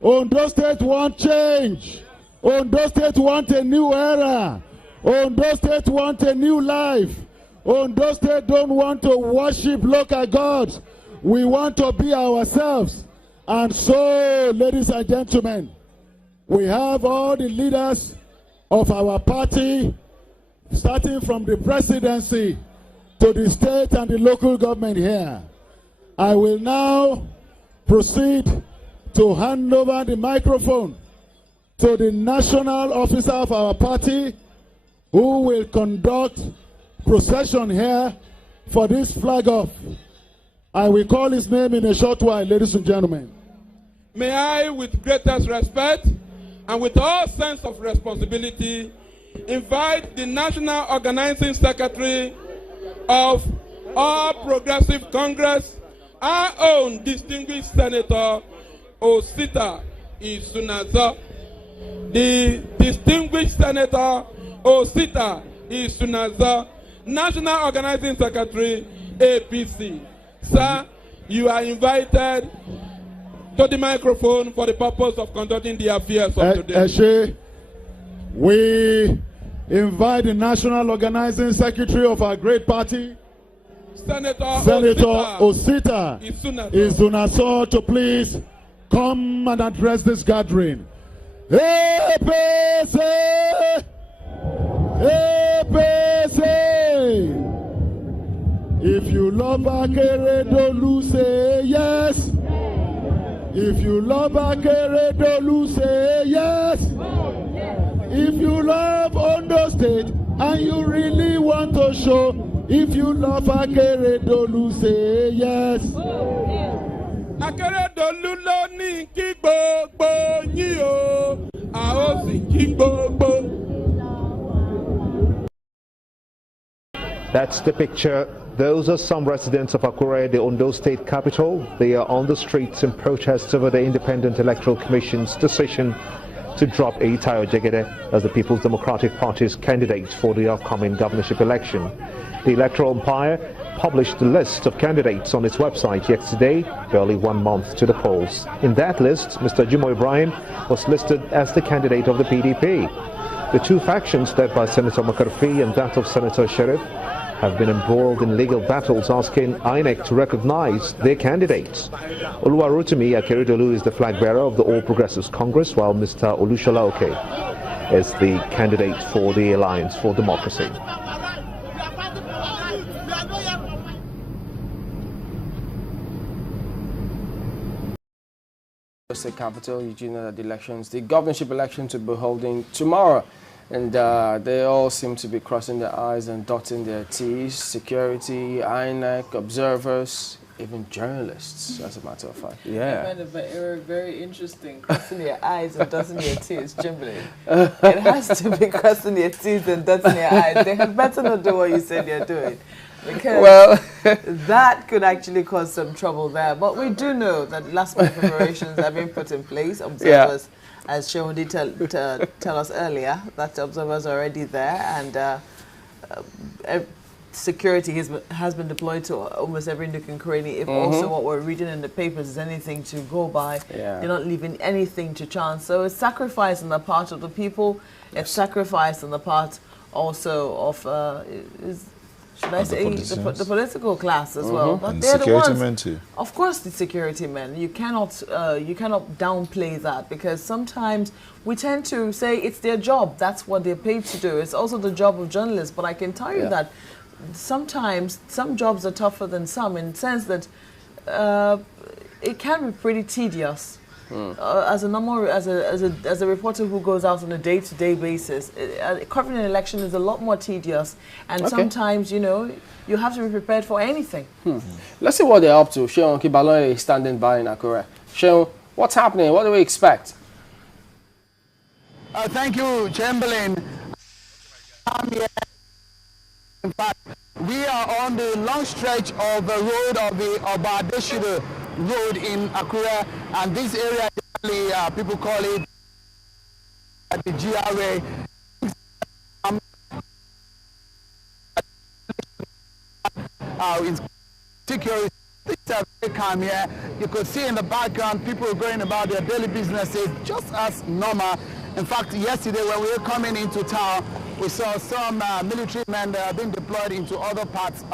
Ondo State wants change. Ondo State wants a new era. Ondo State wants a new life. Ondo State don't want to worship local gods. We want to be ourselves. And so, ladies and gentlemen, we have all the leaders of our party, starting from the presidency to the state and the local government here. I will now proceed to hand over the microphone to the national officer of our party, who will conduct procession here for this flag off. I will call his name in a short while, ladies and gentlemen. May I, with greatest respect and with all sense of responsibility, invite the National Organizing Secretary of All Progressive Congress, our own distinguished Senator Osita Isunazo. The distinguished Senator Osita Isunazo, National Organizing Secretary, APC. Sir, you are invited to the microphone for the purpose of conducting the affairs of today. Eshe, we invite the National Organizing Secretary of our great party, Senator Osita Izunaso, to please come and address this gathering. APC! APC! If you love Akeredolu, say yes. If you love Akeredolu, say yes. If you love Ondo State and you really want to show, if you love Akeredolu, say yes. Akeredolu ló ní kí gbogbo yín o, a ó sì kí gbogbo. That's the picture. Those are some residents of Akure, the Ondo State capital. They are on the streets in protest over the Independent Electoral Commission's decision to drop Eitayo Jegede as the People's Democratic Party's candidate for the upcoming governorship election. The electoral umpire published the list of candidates on its website yesterday, barely 1 month to the polls. In that list, Mr. Jimo Ibrahim was listed as the candidate of the PDP. The two factions, led by Senator Makarfi and that of Senator Sheriff, have been embroiled in legal battles asking INEC to recognize their candidates. Oluwarotimi Akeredolu is the flag bearer of the All Progressives Congress, while Mr. Olushola Oke is the candidate for the Alliance for Democracy. State capital, you do know that the governorship elections will be holding tomorrow. And they all seem to be crossing their I's and dotting their T's. Security, INEC, observers, even journalists, as a matter of fact. Yeah. I find it very, very interesting. Crossing your eyes and dotting your T's, Chamberlain. It has to be crossing your T's and dotting your eyes. They had better not do what you said they're doing. Because that could actually cause some trouble there. But we do know that last-minute preparations have been put in place. Observers, as Shehu did tell us earlier, that observers are already there, and security has been deployed to almost every nook and cranny. If also what we're reading in the papers is anything to go by, they're not leaving anything to chance. So it's sacrifice on the part of the people. It's sacrifice on the part also of should I say the political class as well? But and they're security the ones, men too. Of course, the security men. You cannot downplay that, because sometimes we tend to say it's their job. That's what they're paid to do. It's also the job of journalists. But I can tell you that sometimes some jobs are tougher than some, in the sense that it can be pretty tedious. As a reporter who goes out on a day-to-day basis, covering an election is a lot more tedious, and sometimes you have to be prepared for anything. Let's see what they're up to. Sheon Kibalone is standing by in Akure. Sheon, what's happening? What do we expect? Thank you, Chamberlain. In fact, we are on the long stretch of the road of the Obadeshido Road in Akure, and this area, people call it the GRA. In security, things are very calm here. You could see in the background people going about their daily businesses just as normal. In fact, yesterday when we were coming into town, we saw some military men that have been deployed into other parts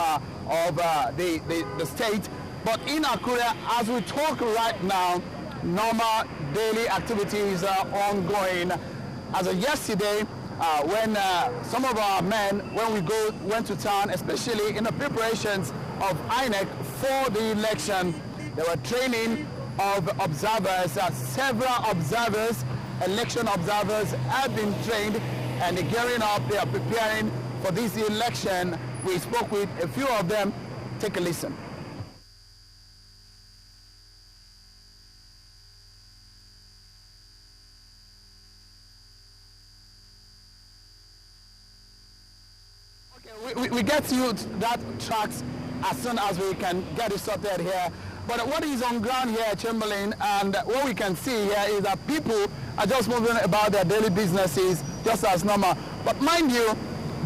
of the state. But in Akure, as we talk right now, normal daily activities are ongoing. As of yesterday, when some of our men, when we went to town, especially in the preparations of INEC for the election, there were training of observers. Several observers, election observers, have been trained, and they're gearing up. They are preparing for this election. We spoke with a few of them. Take a listen. We get you that tracks as soon as we can get it sorted here. But what is on ground here, Chamberlain, and what we can see here is that people are just moving about their daily businesses just as normal. But mind you,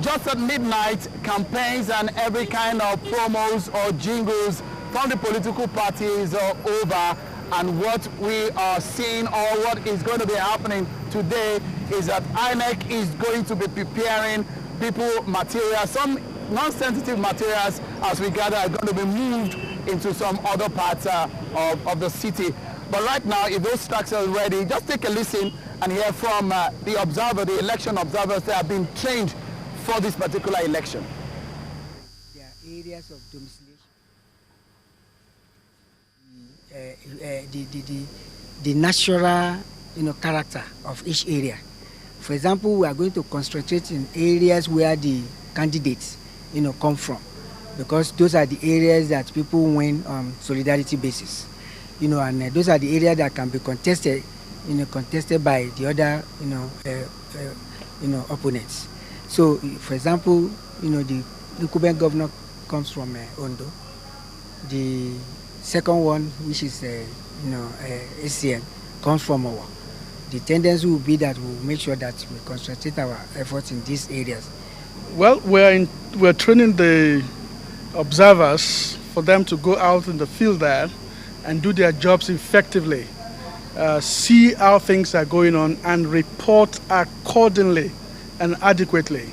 just at midnight, campaigns and every kind of promos or jingles from the political parties are over. And what we are seeing, or what is going to be happening today, is that INEC is going to be preparing people materials, some non-sensitive materials, as we gather, are going to be moved into some other parts of the city. But right now, if those tracks are ready, just take a listen and hear from the observer, the election observers that have been trained for this particular election. There are areas of domiciliation. The natural, character of each area. For example, we are going to concentrate in areas where the candidates, come from, because those are the areas that people win on solidarity basis, and those are the areas that can be contested, contested by the other, opponents. So, for example, the incumbent governor comes from Ondo. The second one, which is, ACN, comes from Owa. The tendency will be that we'll make sure that we concentrate our efforts in these areas. Well, we're training the observers for them to go out in the field there and do their jobs effectively, see how things are going on, and report accordingly and adequately.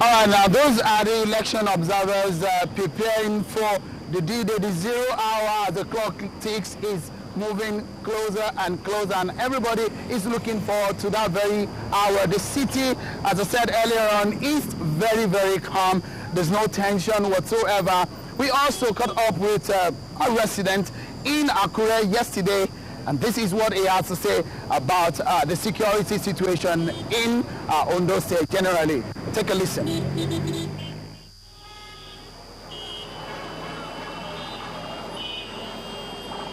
All right, now those are the election observers preparing for the D-Day. The 0 hour as the clock ticks is moving closer and closer, and everybody is looking forward to that very hour. The city, as I said earlier on, is very, very calm. There's no tension whatsoever. We also caught up with a resident in Akure yesterday, And this is what he has to say about the security situation in Ondo State generally. Take a listen.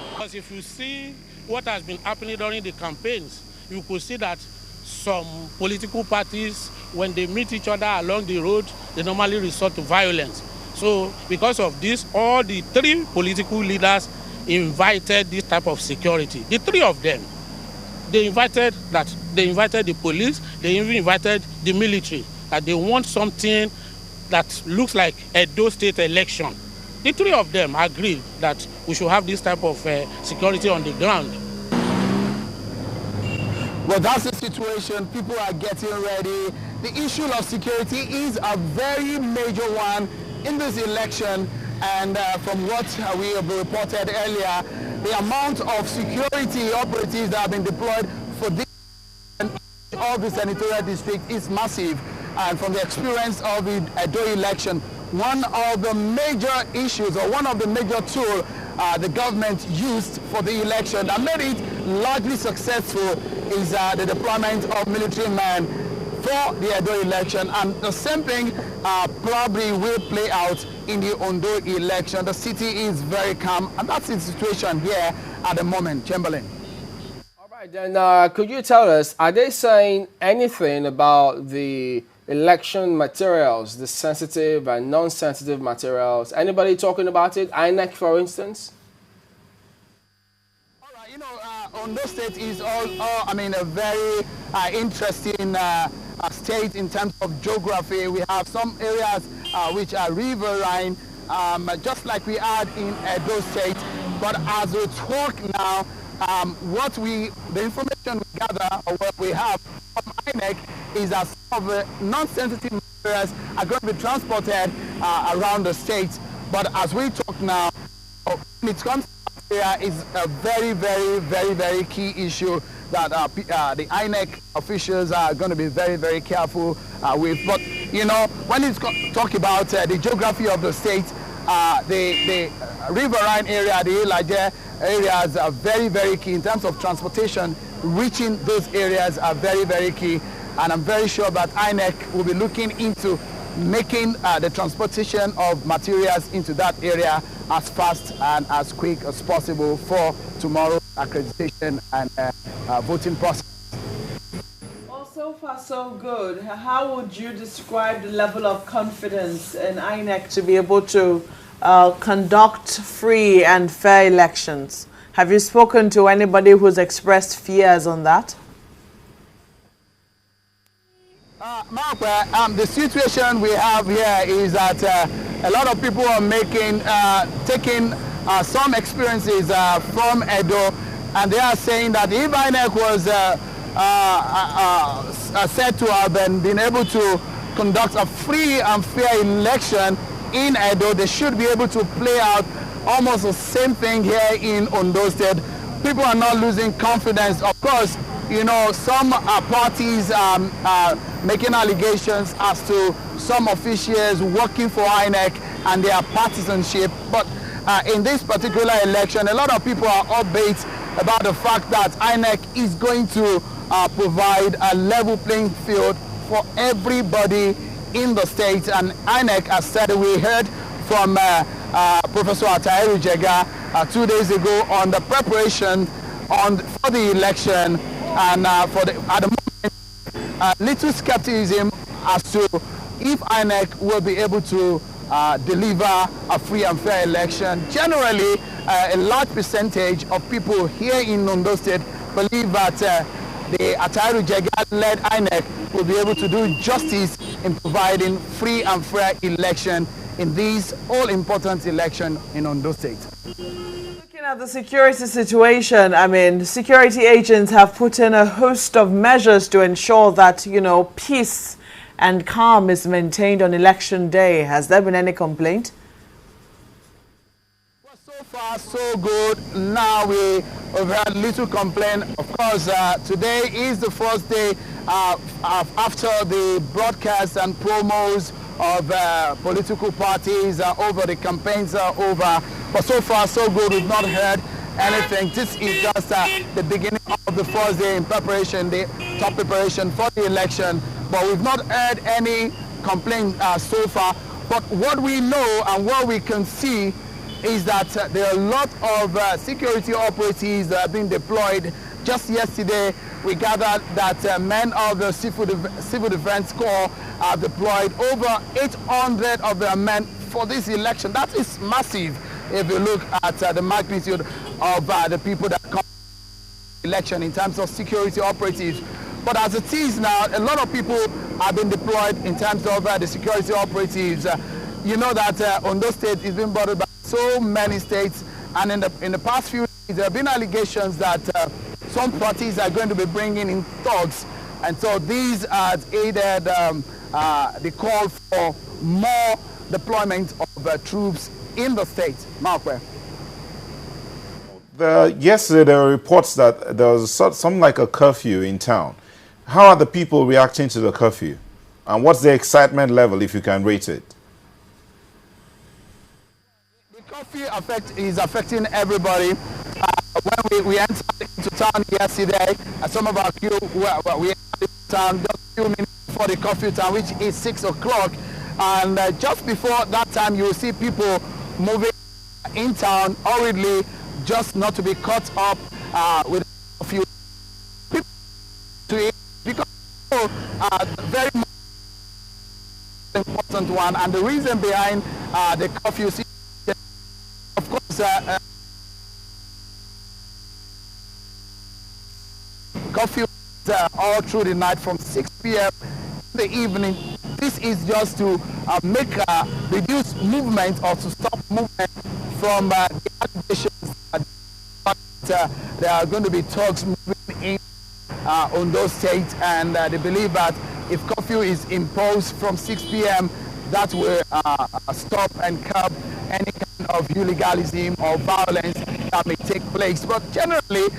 Because if you see what has been happening during the campaigns, you could see that some political parties, when they meet each other along the road, they normally resort to violence. So because of this, all the three political leaders invited this type of security. The three of them, they invited the police, they even invited the military, that they want something that looks like a Edo State election. The three of them agreed that we should have this type of security on the ground. Well, that's the situation. People are getting ready. The issue of security is a very major one in this election. And from what we have reported earlier, the amount of security operatives that have been deployed for this all the senatorial district is massive. And from the experience of the Edo election, one of the major issues or one of the major tools the government used for the election that made it largely successful is the deployment of military men for the Edo election. And the same thing probably will play out in the Ondo election. The city is very calm, and that's the situation here at the moment. Chamberlain. All right, then could you tell us, are they saying anything about the election materials, the sensitive and non-sensitive materials? Anybody talking about it? INEC, for instance? All right, you know, Ondo State is a very interesting state in terms of geography. We have some areas which are riverine, just like we had in Edo State. But as we talk now, the information we gather or what we have from INEC is that some of the non-sensitive materials are going to be transported around the state. But as we talk now, when it comes to area is a very, very, very, very key issue that the INEC officials are going to be very, very careful with. But, you know, when it's talk about the geography of the state, the riverine area, the Ilaje areas are very, very key in terms of transportation. Reaching those areas are very, very key. And I'm very sure that INEC will be looking into making the transportation of materials into that area as fast and as quick as possible for tomorrow's accreditation and voting process. Well, so far so good. How would you describe the level of confidence in INEC to be able to conduct free and fair elections? Have you spoken to anybody who's expressed fears on that? Mark, the situation we have here is that a lot of people are taking some experiences from Edo, and they are saying that if INEC was said to have been able to conduct a free and fair election in Edo, they should be able to play out almost the same thing here in Ondo State. People are not losing confidence. Of course, you know, some parties are making allegations as to some officials working for INEC and their partisanship. But in this particular election, a lot of people are upbeat about the fact that INEC is going to provide a level playing field for everybody in the state. And INEC has said, we heard from Professor Atairu Jega 2 days ago on the preparation for the election. And at the moment, little skepticism as to if INEC will be able to deliver a free and fair election. Generally, a large percentage of people here in Ondo State believe that the Atairu Jega-led INEC will be able to do justice in providing free and fair election in this all-important election in Ondo State. Looking at the security situation, I mean, security agents have put in a host of measures to ensure that, you know, peace and calm is maintained on election day. Has there been any complaint? Well, so far, so good. Now we've had little complaint. Of course, today is the first day after the broadcasts and promos of political parties over the campaigns are over. But so far, so good. We've not heard anything. This is just the beginning of the first day in preparation, the top preparation for the election. But we've not heard any complaint so far. But what we know and what we can see is that there are a lot of security operatives that have been deployed. Just yesterday, we gathered that men of the Civil Defense Corps have deployed over 800 of their men for this election. That is massive if you look at the magnitude of the people that come to the election in terms of security operatives. But as it is now, a lot of people have been deployed in terms of the security operatives. You know that Ondo State is being bothered by so many states, and in the past few days, there have been allegations that some parties are going to be bringing in thugs, and so these have aided the call for more deployment of troops in the state. Markware. Yesterday, there were reports that there was something like a curfew in town. How are the people reacting to the curfew? And what's the excitement level, if you can rate it? The curfew is affecting everybody. When we entered into town yesterday, some of our crew, we entered into town just a few minutes before the curfew time, which is 6 o'clock. And just before that time, you will see people moving in town hurriedly, just not to be caught up with a few people to it, because very important one. And the reason behind the curfew, of course, curfew all through the night from 6 p.m. in the evening. This is just to reduce movement or to stop movement from the allegations that there are going to be thugs moving in Ondo State, and they believe that if curfew is imposed from 6 p.m., that will stop and curb any kind of illegalism or violence that may take place. But generally,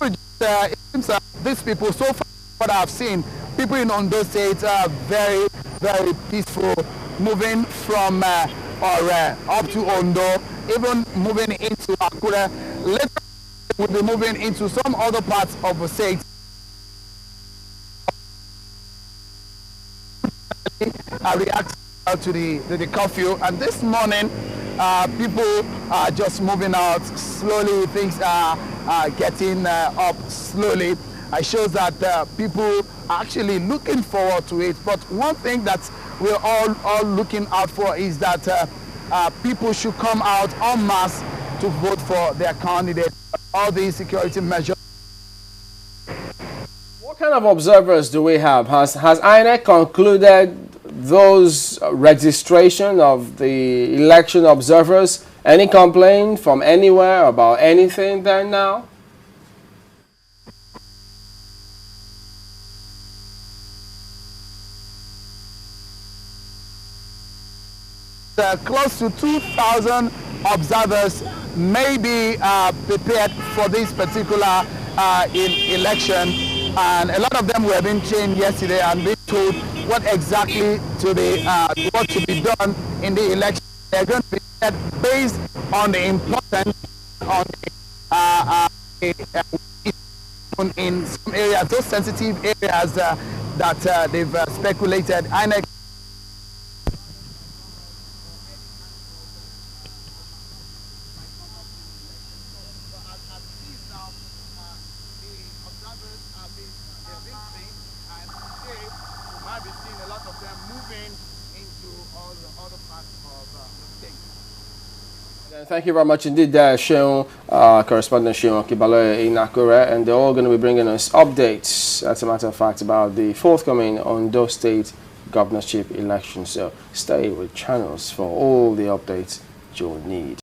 it seems that these people, so far what I've seen, people in Ondo State are very, very peaceful, moving from up to Ondo, even moving into Akure. Later, we'll be moving into some other parts of the state. React to the curfew, and this morning people are just moving out slowly. Things are getting up slowly. It shows that people are actually looking forward to it. But one thing that we're all looking out for is that people should come out en masse to vote for their candidate. All these security measures. What kind of observers do we have? Has INEC concluded those registration of the election observers? Any complaint from anywhere about anything there now? Close to 2,000 observers may be prepared for this particular election, and a lot of them were being trained yesterday and being told what exactly what to be done in the election. They're going to be based on the importance in some areas, those sensitive areas that they've speculated. INEC Thank you very much indeed, Sheon, correspondent Sheon Kibalo in Akure, and they're all going to be bringing us updates, as a matter of fact, about the forthcoming Ondo State governorship election. So stay with channels for all the updates you'll need.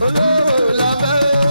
olówó la fẹ́.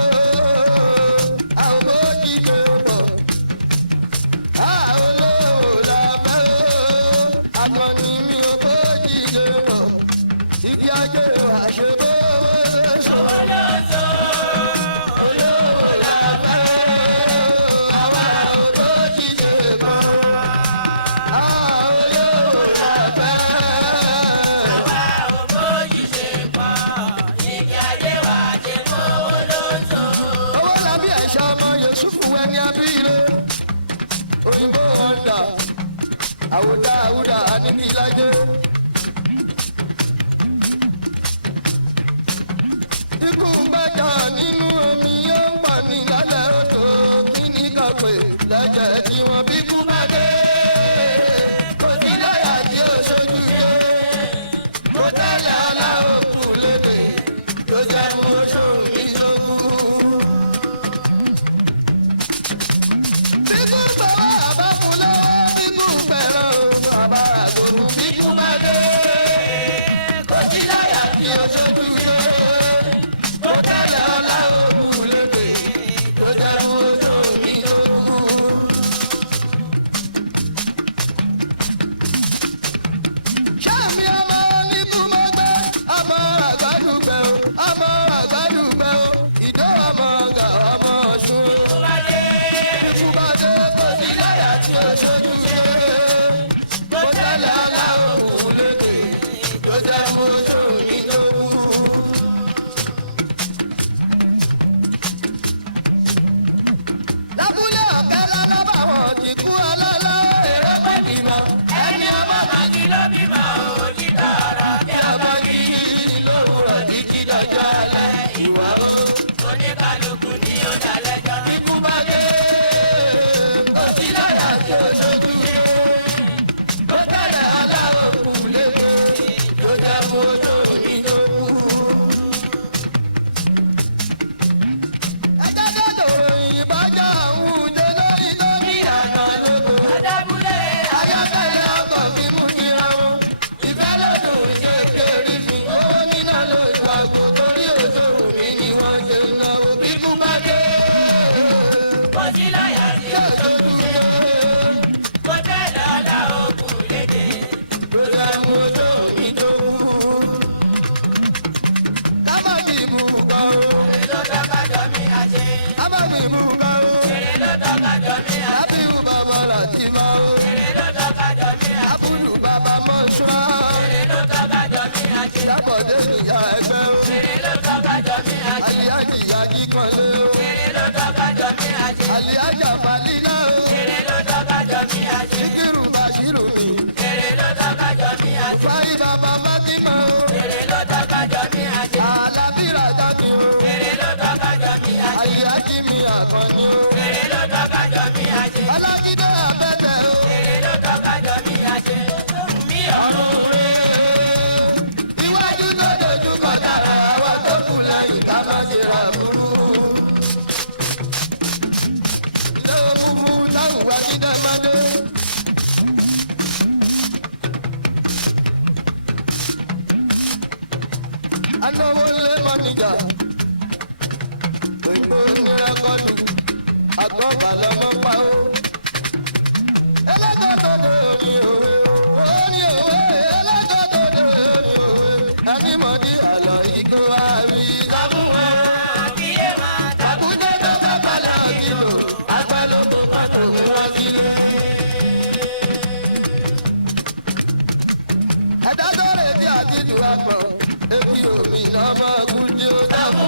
òyìnbó ọ̀ndà àwòdà àwùdà àníkìlájẹ́. ikú gbẹ́jà nínú omi yóò ń pa ní lálẹ́ odò kí ní kàpé lẹ́jẹ̀ tí wọ́n bí kú bá dé. kò sí láyà tí ó ṣojú dé. mo tẹ́lẹ̀ aláwọ̀ kù lédè tó jẹ́ mo ṣòro ní sókú. bíkú gbọ́wọ́ àbákulẹ̀ bíkú fẹ́ràn bàbá àgòkù bíkú bá dé. kò sí láyà tí ó ṣojú dé. mo tẹ́lẹ̀ aláwọ̀ kù lédè tó jẹ́ mo ṣòro ní sókú. Ṣáàmì ọmọ oníkú mọ́ gbé, ọmọ àgbàdùgbẹ́ o, ọmọ àgbàdùgbẹ́ o, ìdó ọmọ ọ̀gá ọmọ ọ̀ṣun. Ikú bá dé kò sí láyà tí ó ṣojú ṣe. Mo tẹ́lẹ̀ aláwọ̀ òun lédè, tó jẹ́ mo ṣòro nídòwú. Lábúlé ọ̀kẹ́ lálábàwọ̀n ti kú ọlọ́lá. Èrò pẹ́ bímọ, ẹni ọmọ màgí ló bímọ òjìká ara bí abájí. Lówùrọ̀ títí dọjọ́ alẹ́ ìwà o. Oníkálukú ní ó dálẹ́jọ́. Ikú bá dé, kò sí láyà tí ó ṣojú. Ó tẹ̀lé aláwọ̀ kù lédè, tó jẹ́ mojú nídòwú. Ẹjẹ́ dọ́dọ̀ ìbájá àwọn òde lórí lórí àná lóko. Adábúlé ayọ́kẹ́lẹ́ ọkọ̀ fi mú kíra wọn. Ìfẹ́ lọ́dún ṣe kéré fi owó níná lójú àgbo torí òṣòwò mi ni wọ́n ṣe ń náwó. Bíkú bá dé. Kò sí láyà tí ó ṣojú ṣe. Kò tẹ̀lé aláwọ̀ kù lédè. Ló dá mú ojú mi dówó. Ká má bí ibù kan o. Èrè ló dákájọ́ mi àṣẹ. Ká má bí ibù kan o. Èrè ló dákájọ́ mi àṣẹ. Ábíwú bàbá láti máa o. Èrè ló dákájọ́ mi àṣẹ. Ábúlù bàbá mọ́ṣúá. Èrè ló dákájọ́ mi àṣẹ. Lábọ̀dé ìyá ẹgbẹ́ o. Èrè ló dákájọ́ mi àṣẹ. Àlìyájì ìyá kíkanlé o. Èrè ló dákájọ́ mi àṣẹ. Àlìyájà Màlílá o. Èrè ló dákájọ́ mi àṣẹ. Síkírù Bàṣírù mi. Èrè ló dákájọ́ mi àṣẹ. Fáyí bàbá Fátímà o. Èrè ló dákájọ́ mi àṣẹ. Àlàbírà jáde o. Èrè ló dákájọ́ mi àṣẹ. Àlìyájì mi àkànní o. Èrè ló dákájọ́ mi àṣẹ. Alágídé àbẹ̀tẹ̀ o. Èrè ló dákájọ́ mi àṣẹ. Mi ọ̀run rẹ̀. Iwájú tó dojú kọ dára àwa tó kù lẹ́yìn ká má ṣe ra burú. Ilé òmùmú táwọn wá dídá máa dé. Anáwó lé mọ́nìjà. Òyìnbó ní rẹ́kọ́dù. Àgọ́bà lọ́mọ pa ó. Ẹlẹ́gọ́dọ̀ lórí òwe. Orí òwe. Ẹlẹ́gọ́dọ̀ lórí òwe. Ẹni mọ̀ ní àlọ́ ìgò àrí. Sọ́kùn wọn kíyè wọn. Tàkúndé tó fẹ́ balẹ̀ òkìlò. Agbálógún pàtó wọn sílé. Ẹ̀dá tó retí àti jù àgbọ̀n. Ebi omi náà máa kú tí ó dábọ̀.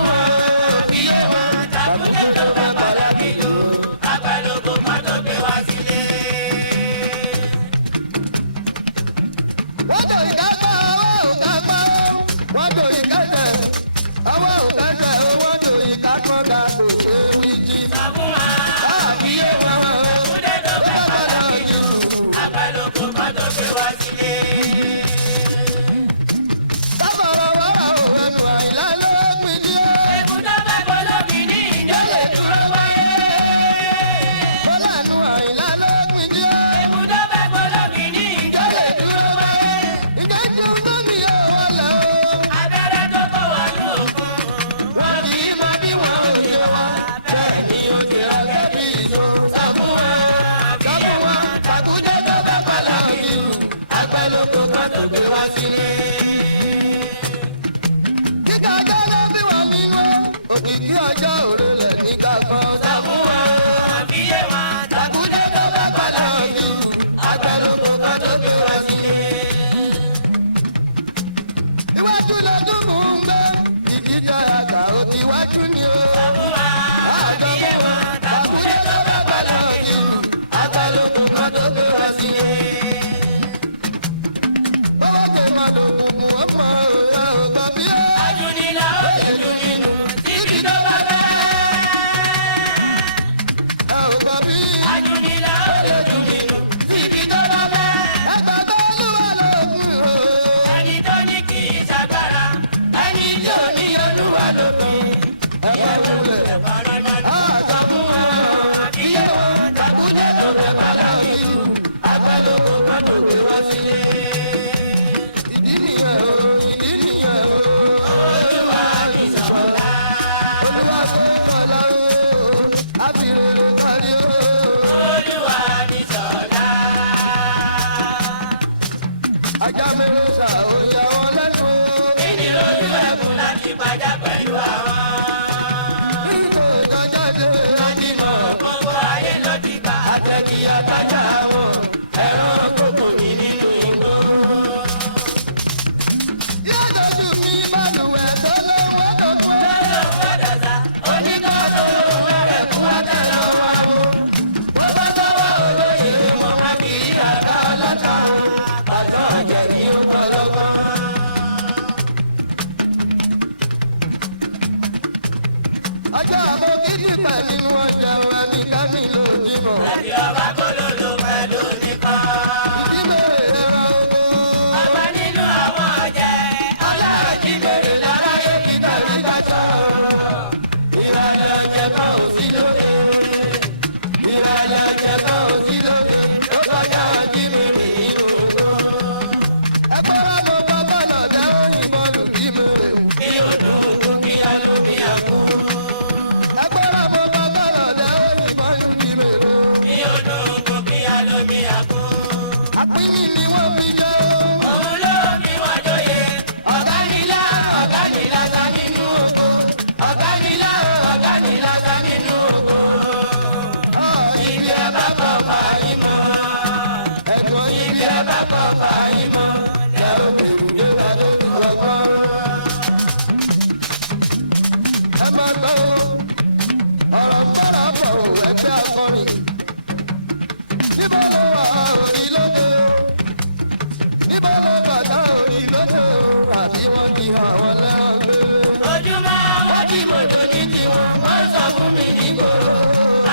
pẹ̀ nínú ọjà ẹni ká mi lò jímọ̀. Àti ọba kó ló lò pẹ̀lú nìkan. Ìdílé ẹran oko. Ọba nínú àwọn ọ̀jẹ̀. Ọlọ́run jí bèrè lára yóò fi tẹ̀lé dájọ́. Ìrẹ̀lẹ̀ ọ̀jẹ̀ kan ò sí lóde. Ìrẹ̀lẹ̀ ọ̀jẹ̀ kan ò sí lóde. Ó kọjá jí mi rìn nínú oko. Ẹgbẹ́ wa mo bá bọ́ọ̀lù ọ̀dẹ́ òyìnbó lù kí mo rè. Kí o dùn ún kí a ló bí àkú. Ẹgbẹ́ wa mo bá bọ́ọ̀lù ọ̀dẹ́ òyìnbó lù kí mo rè. Kí o dùn ún kí a ló bí àkú. Àpínní ni wọ́n fi jẹ́ o. Òun ló bí wọ́n jóye. Ọ̀gá ni láta nínú oko. Ọ̀gá ni láta nínú oko. Ibi ẹ bá kọ̀ fà yín mọ́. Ẹ̀gbọ́n Ibi ẹ bá kọ̀ fà yín mọ́. ìyá òkèèrè yóò bá tó fi ọgbọ́n. Ẹ máa gbọ́ o, ọ̀rọ̀ gbọ́dọ̀ pọ̀ o, ẹgbẹ́ akọrin. Níbo ló wà orí lóde o? Níbo ló bàtà orí lóde o? Àbí wọ́n di àwọn lẹ́wọ̀n gbére. Ojúmọ́ wọ́n ti bòjò ní tiwọn. Wọ́n sọ fún mi nígboro.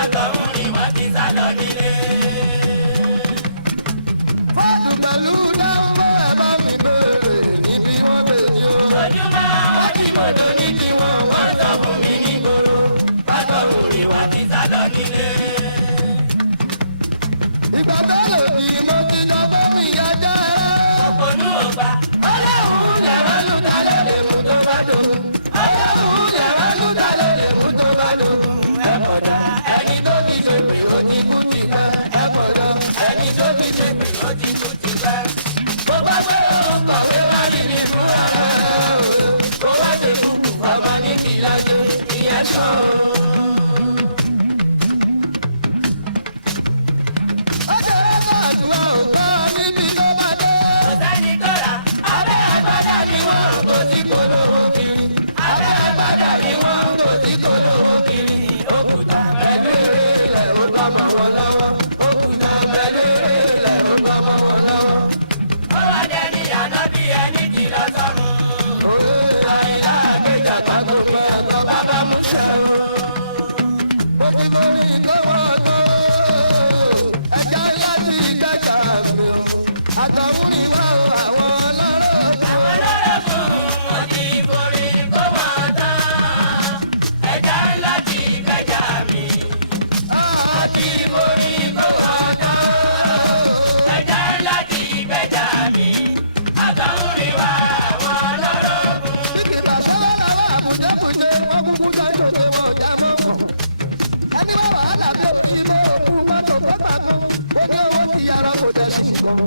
Àtọ̀run ni wọ́n ti sá lọ nílé. Fọ́ọ̀dù pẹ̀lú dáńbọ̀ ẹ bá mi béèrè níbi wọ́n gbé ní o. Ojúmọ́ wọ́n ti bòjò ní tiwọn. Wọ́n sọ fún mi nígboro. Àtọ̀run ni wọ́n ti sá lọ nílé. Ìgbà bẹ́ẹ̀ lòdì mo ti lọ bọ́ mi yá jẹ́ ẹ́. Òpònú ọba. Ọlọ́run lẹ̀rọ lùtà lóde mú tó bá dogun. Ọlọ́run lẹ̀rọ lùtà lóde mú tó bá dogun. Ẹ kọ̀dá ẹni tó fi ṣe pé ó ti kú ti pẹ́. Ẹ kọ̀dá ẹni tó fi ṣe pé ó ti kú ti pẹ́. Bó bá gbé òun kọ̀wé wá nílé fún ara rẹ̀ o. Bó wá ṣe kúkú fọmọ ní kìláṣẹ ìyẹn sàn o. Ọjọ́ ẹ̀ka àdúrà ò kọ́ níbi tó bá dé. Kò sẹ́ni tó rà. Abẹ́ àgbàdá ni wọ́n kò sí polówó kiri. Abẹ́ àgbàdá ni wọ́n kò sí polówó kiri. Òkúta pẹ̀lú eré ilẹ̀ ó bá mọ́ wọn lọ́wọ́. Òkúta pẹ̀lú eré ilẹ̀ ó bá mọ́ wọn lọ́wọ́. Ó wá dẹni àná bí ẹni ti lọ sọ́run. Àìlá àgbéjà pàtó pé àtọ́ bàbá mú sẹ́run. Mo ti borí ìkọ́wọ́ tó. Ẹja ńlá ti gbẹ́jà mi o. Àtọ̀hún ni wá o, àwọn ọlọ́rọ̀. Àwọn lọ́rọ̀ fún wọn ti forí kó wọn tán. Ẹja ńlá ti gbẹ́jà mi. Àti forí kó wọn tán. Ẹja ńlá ti gbẹ́jà mi. Àtọ̀hún ni wá àwọn lọ́rọ̀ fún. Bí kì bá sọ́wọ́ lọ́wọ́ àbùjẹ́bùjẹ́, wọ́n kúkú jẹ́ ìṣòro wọn ò já mọ́ wọn. Ẹni wá wàhálà bí òkú ló kú mọ́tò tó gbà kan. Ó ní owó ti yára kò dẹ̀ sí kan.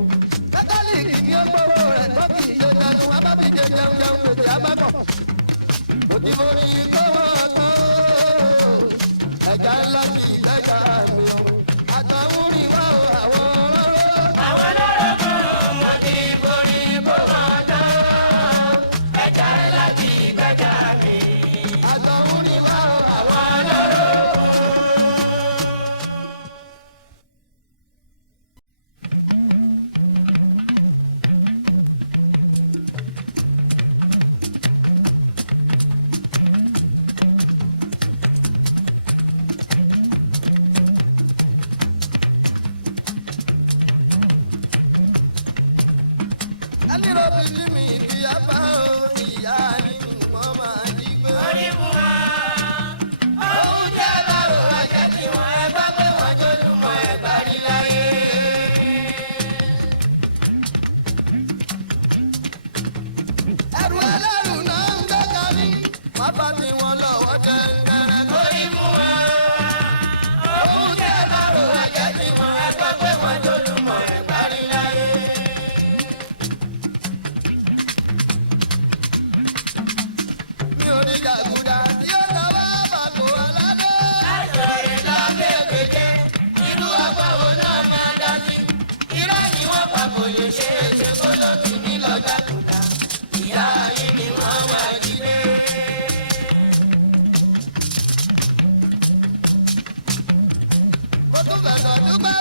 Mẹ́tálíìkì ni ó gbowó rẹ̀ tó kì í ṣe dẹnu, abábíjẹ jẹun jẹun pèsè abákọ̀. Mo ti borí kọ́wọ́ tán. Ẹja ńlá ti ìgbẹ́jà mi o. Àtàwọn rìn wá o, àwọn ọlọ́rọ̀. Àwọn lọ́rọ̀ fún wọn ti forí kó wọn tán. Ẹja ńlá ti gbẹ́jà mi. Àtàwọn rìn wá o, Àwọn lọ́rọ̀ fún. ẹni ló fi sí mi ìdí apá o, ìyá ni wọ́n máa jí gbé. Orí fún wa. Òun jẹ́ báwo ajẹ́ tí wọ́n ẹgbẹ́ pé wọ́n jó lùmọ̀ ẹgbà rí láyé. Ẹrù ẹlẹ́rù náà ń gbé dání, wọ́n bá ti wọn lọ́wọ́ jẹ́ ńgẹ́rẹ́. Orí fún wa. Òun jẹ́ báwo ajẹ́ tí wọ́n ẹgbẹ́ pé wọ́n jó lùmọ̀ ẹgbà rí láyé. Mi ò ní jàgùdà tí ó tọwọ́ bàbò aládé. Láṣọ̀rẹ́ lágbègbè irú àpáwo náà máa dá sí. Irọ́ ni wọ́n pa kò lè ṣe é ṣe kó ló ti ní lọ́jà kùtà. Ìyá yìí ni wọ́n wá jí gbé. Mo tún fẹ̀sọ̀ dúpẹ́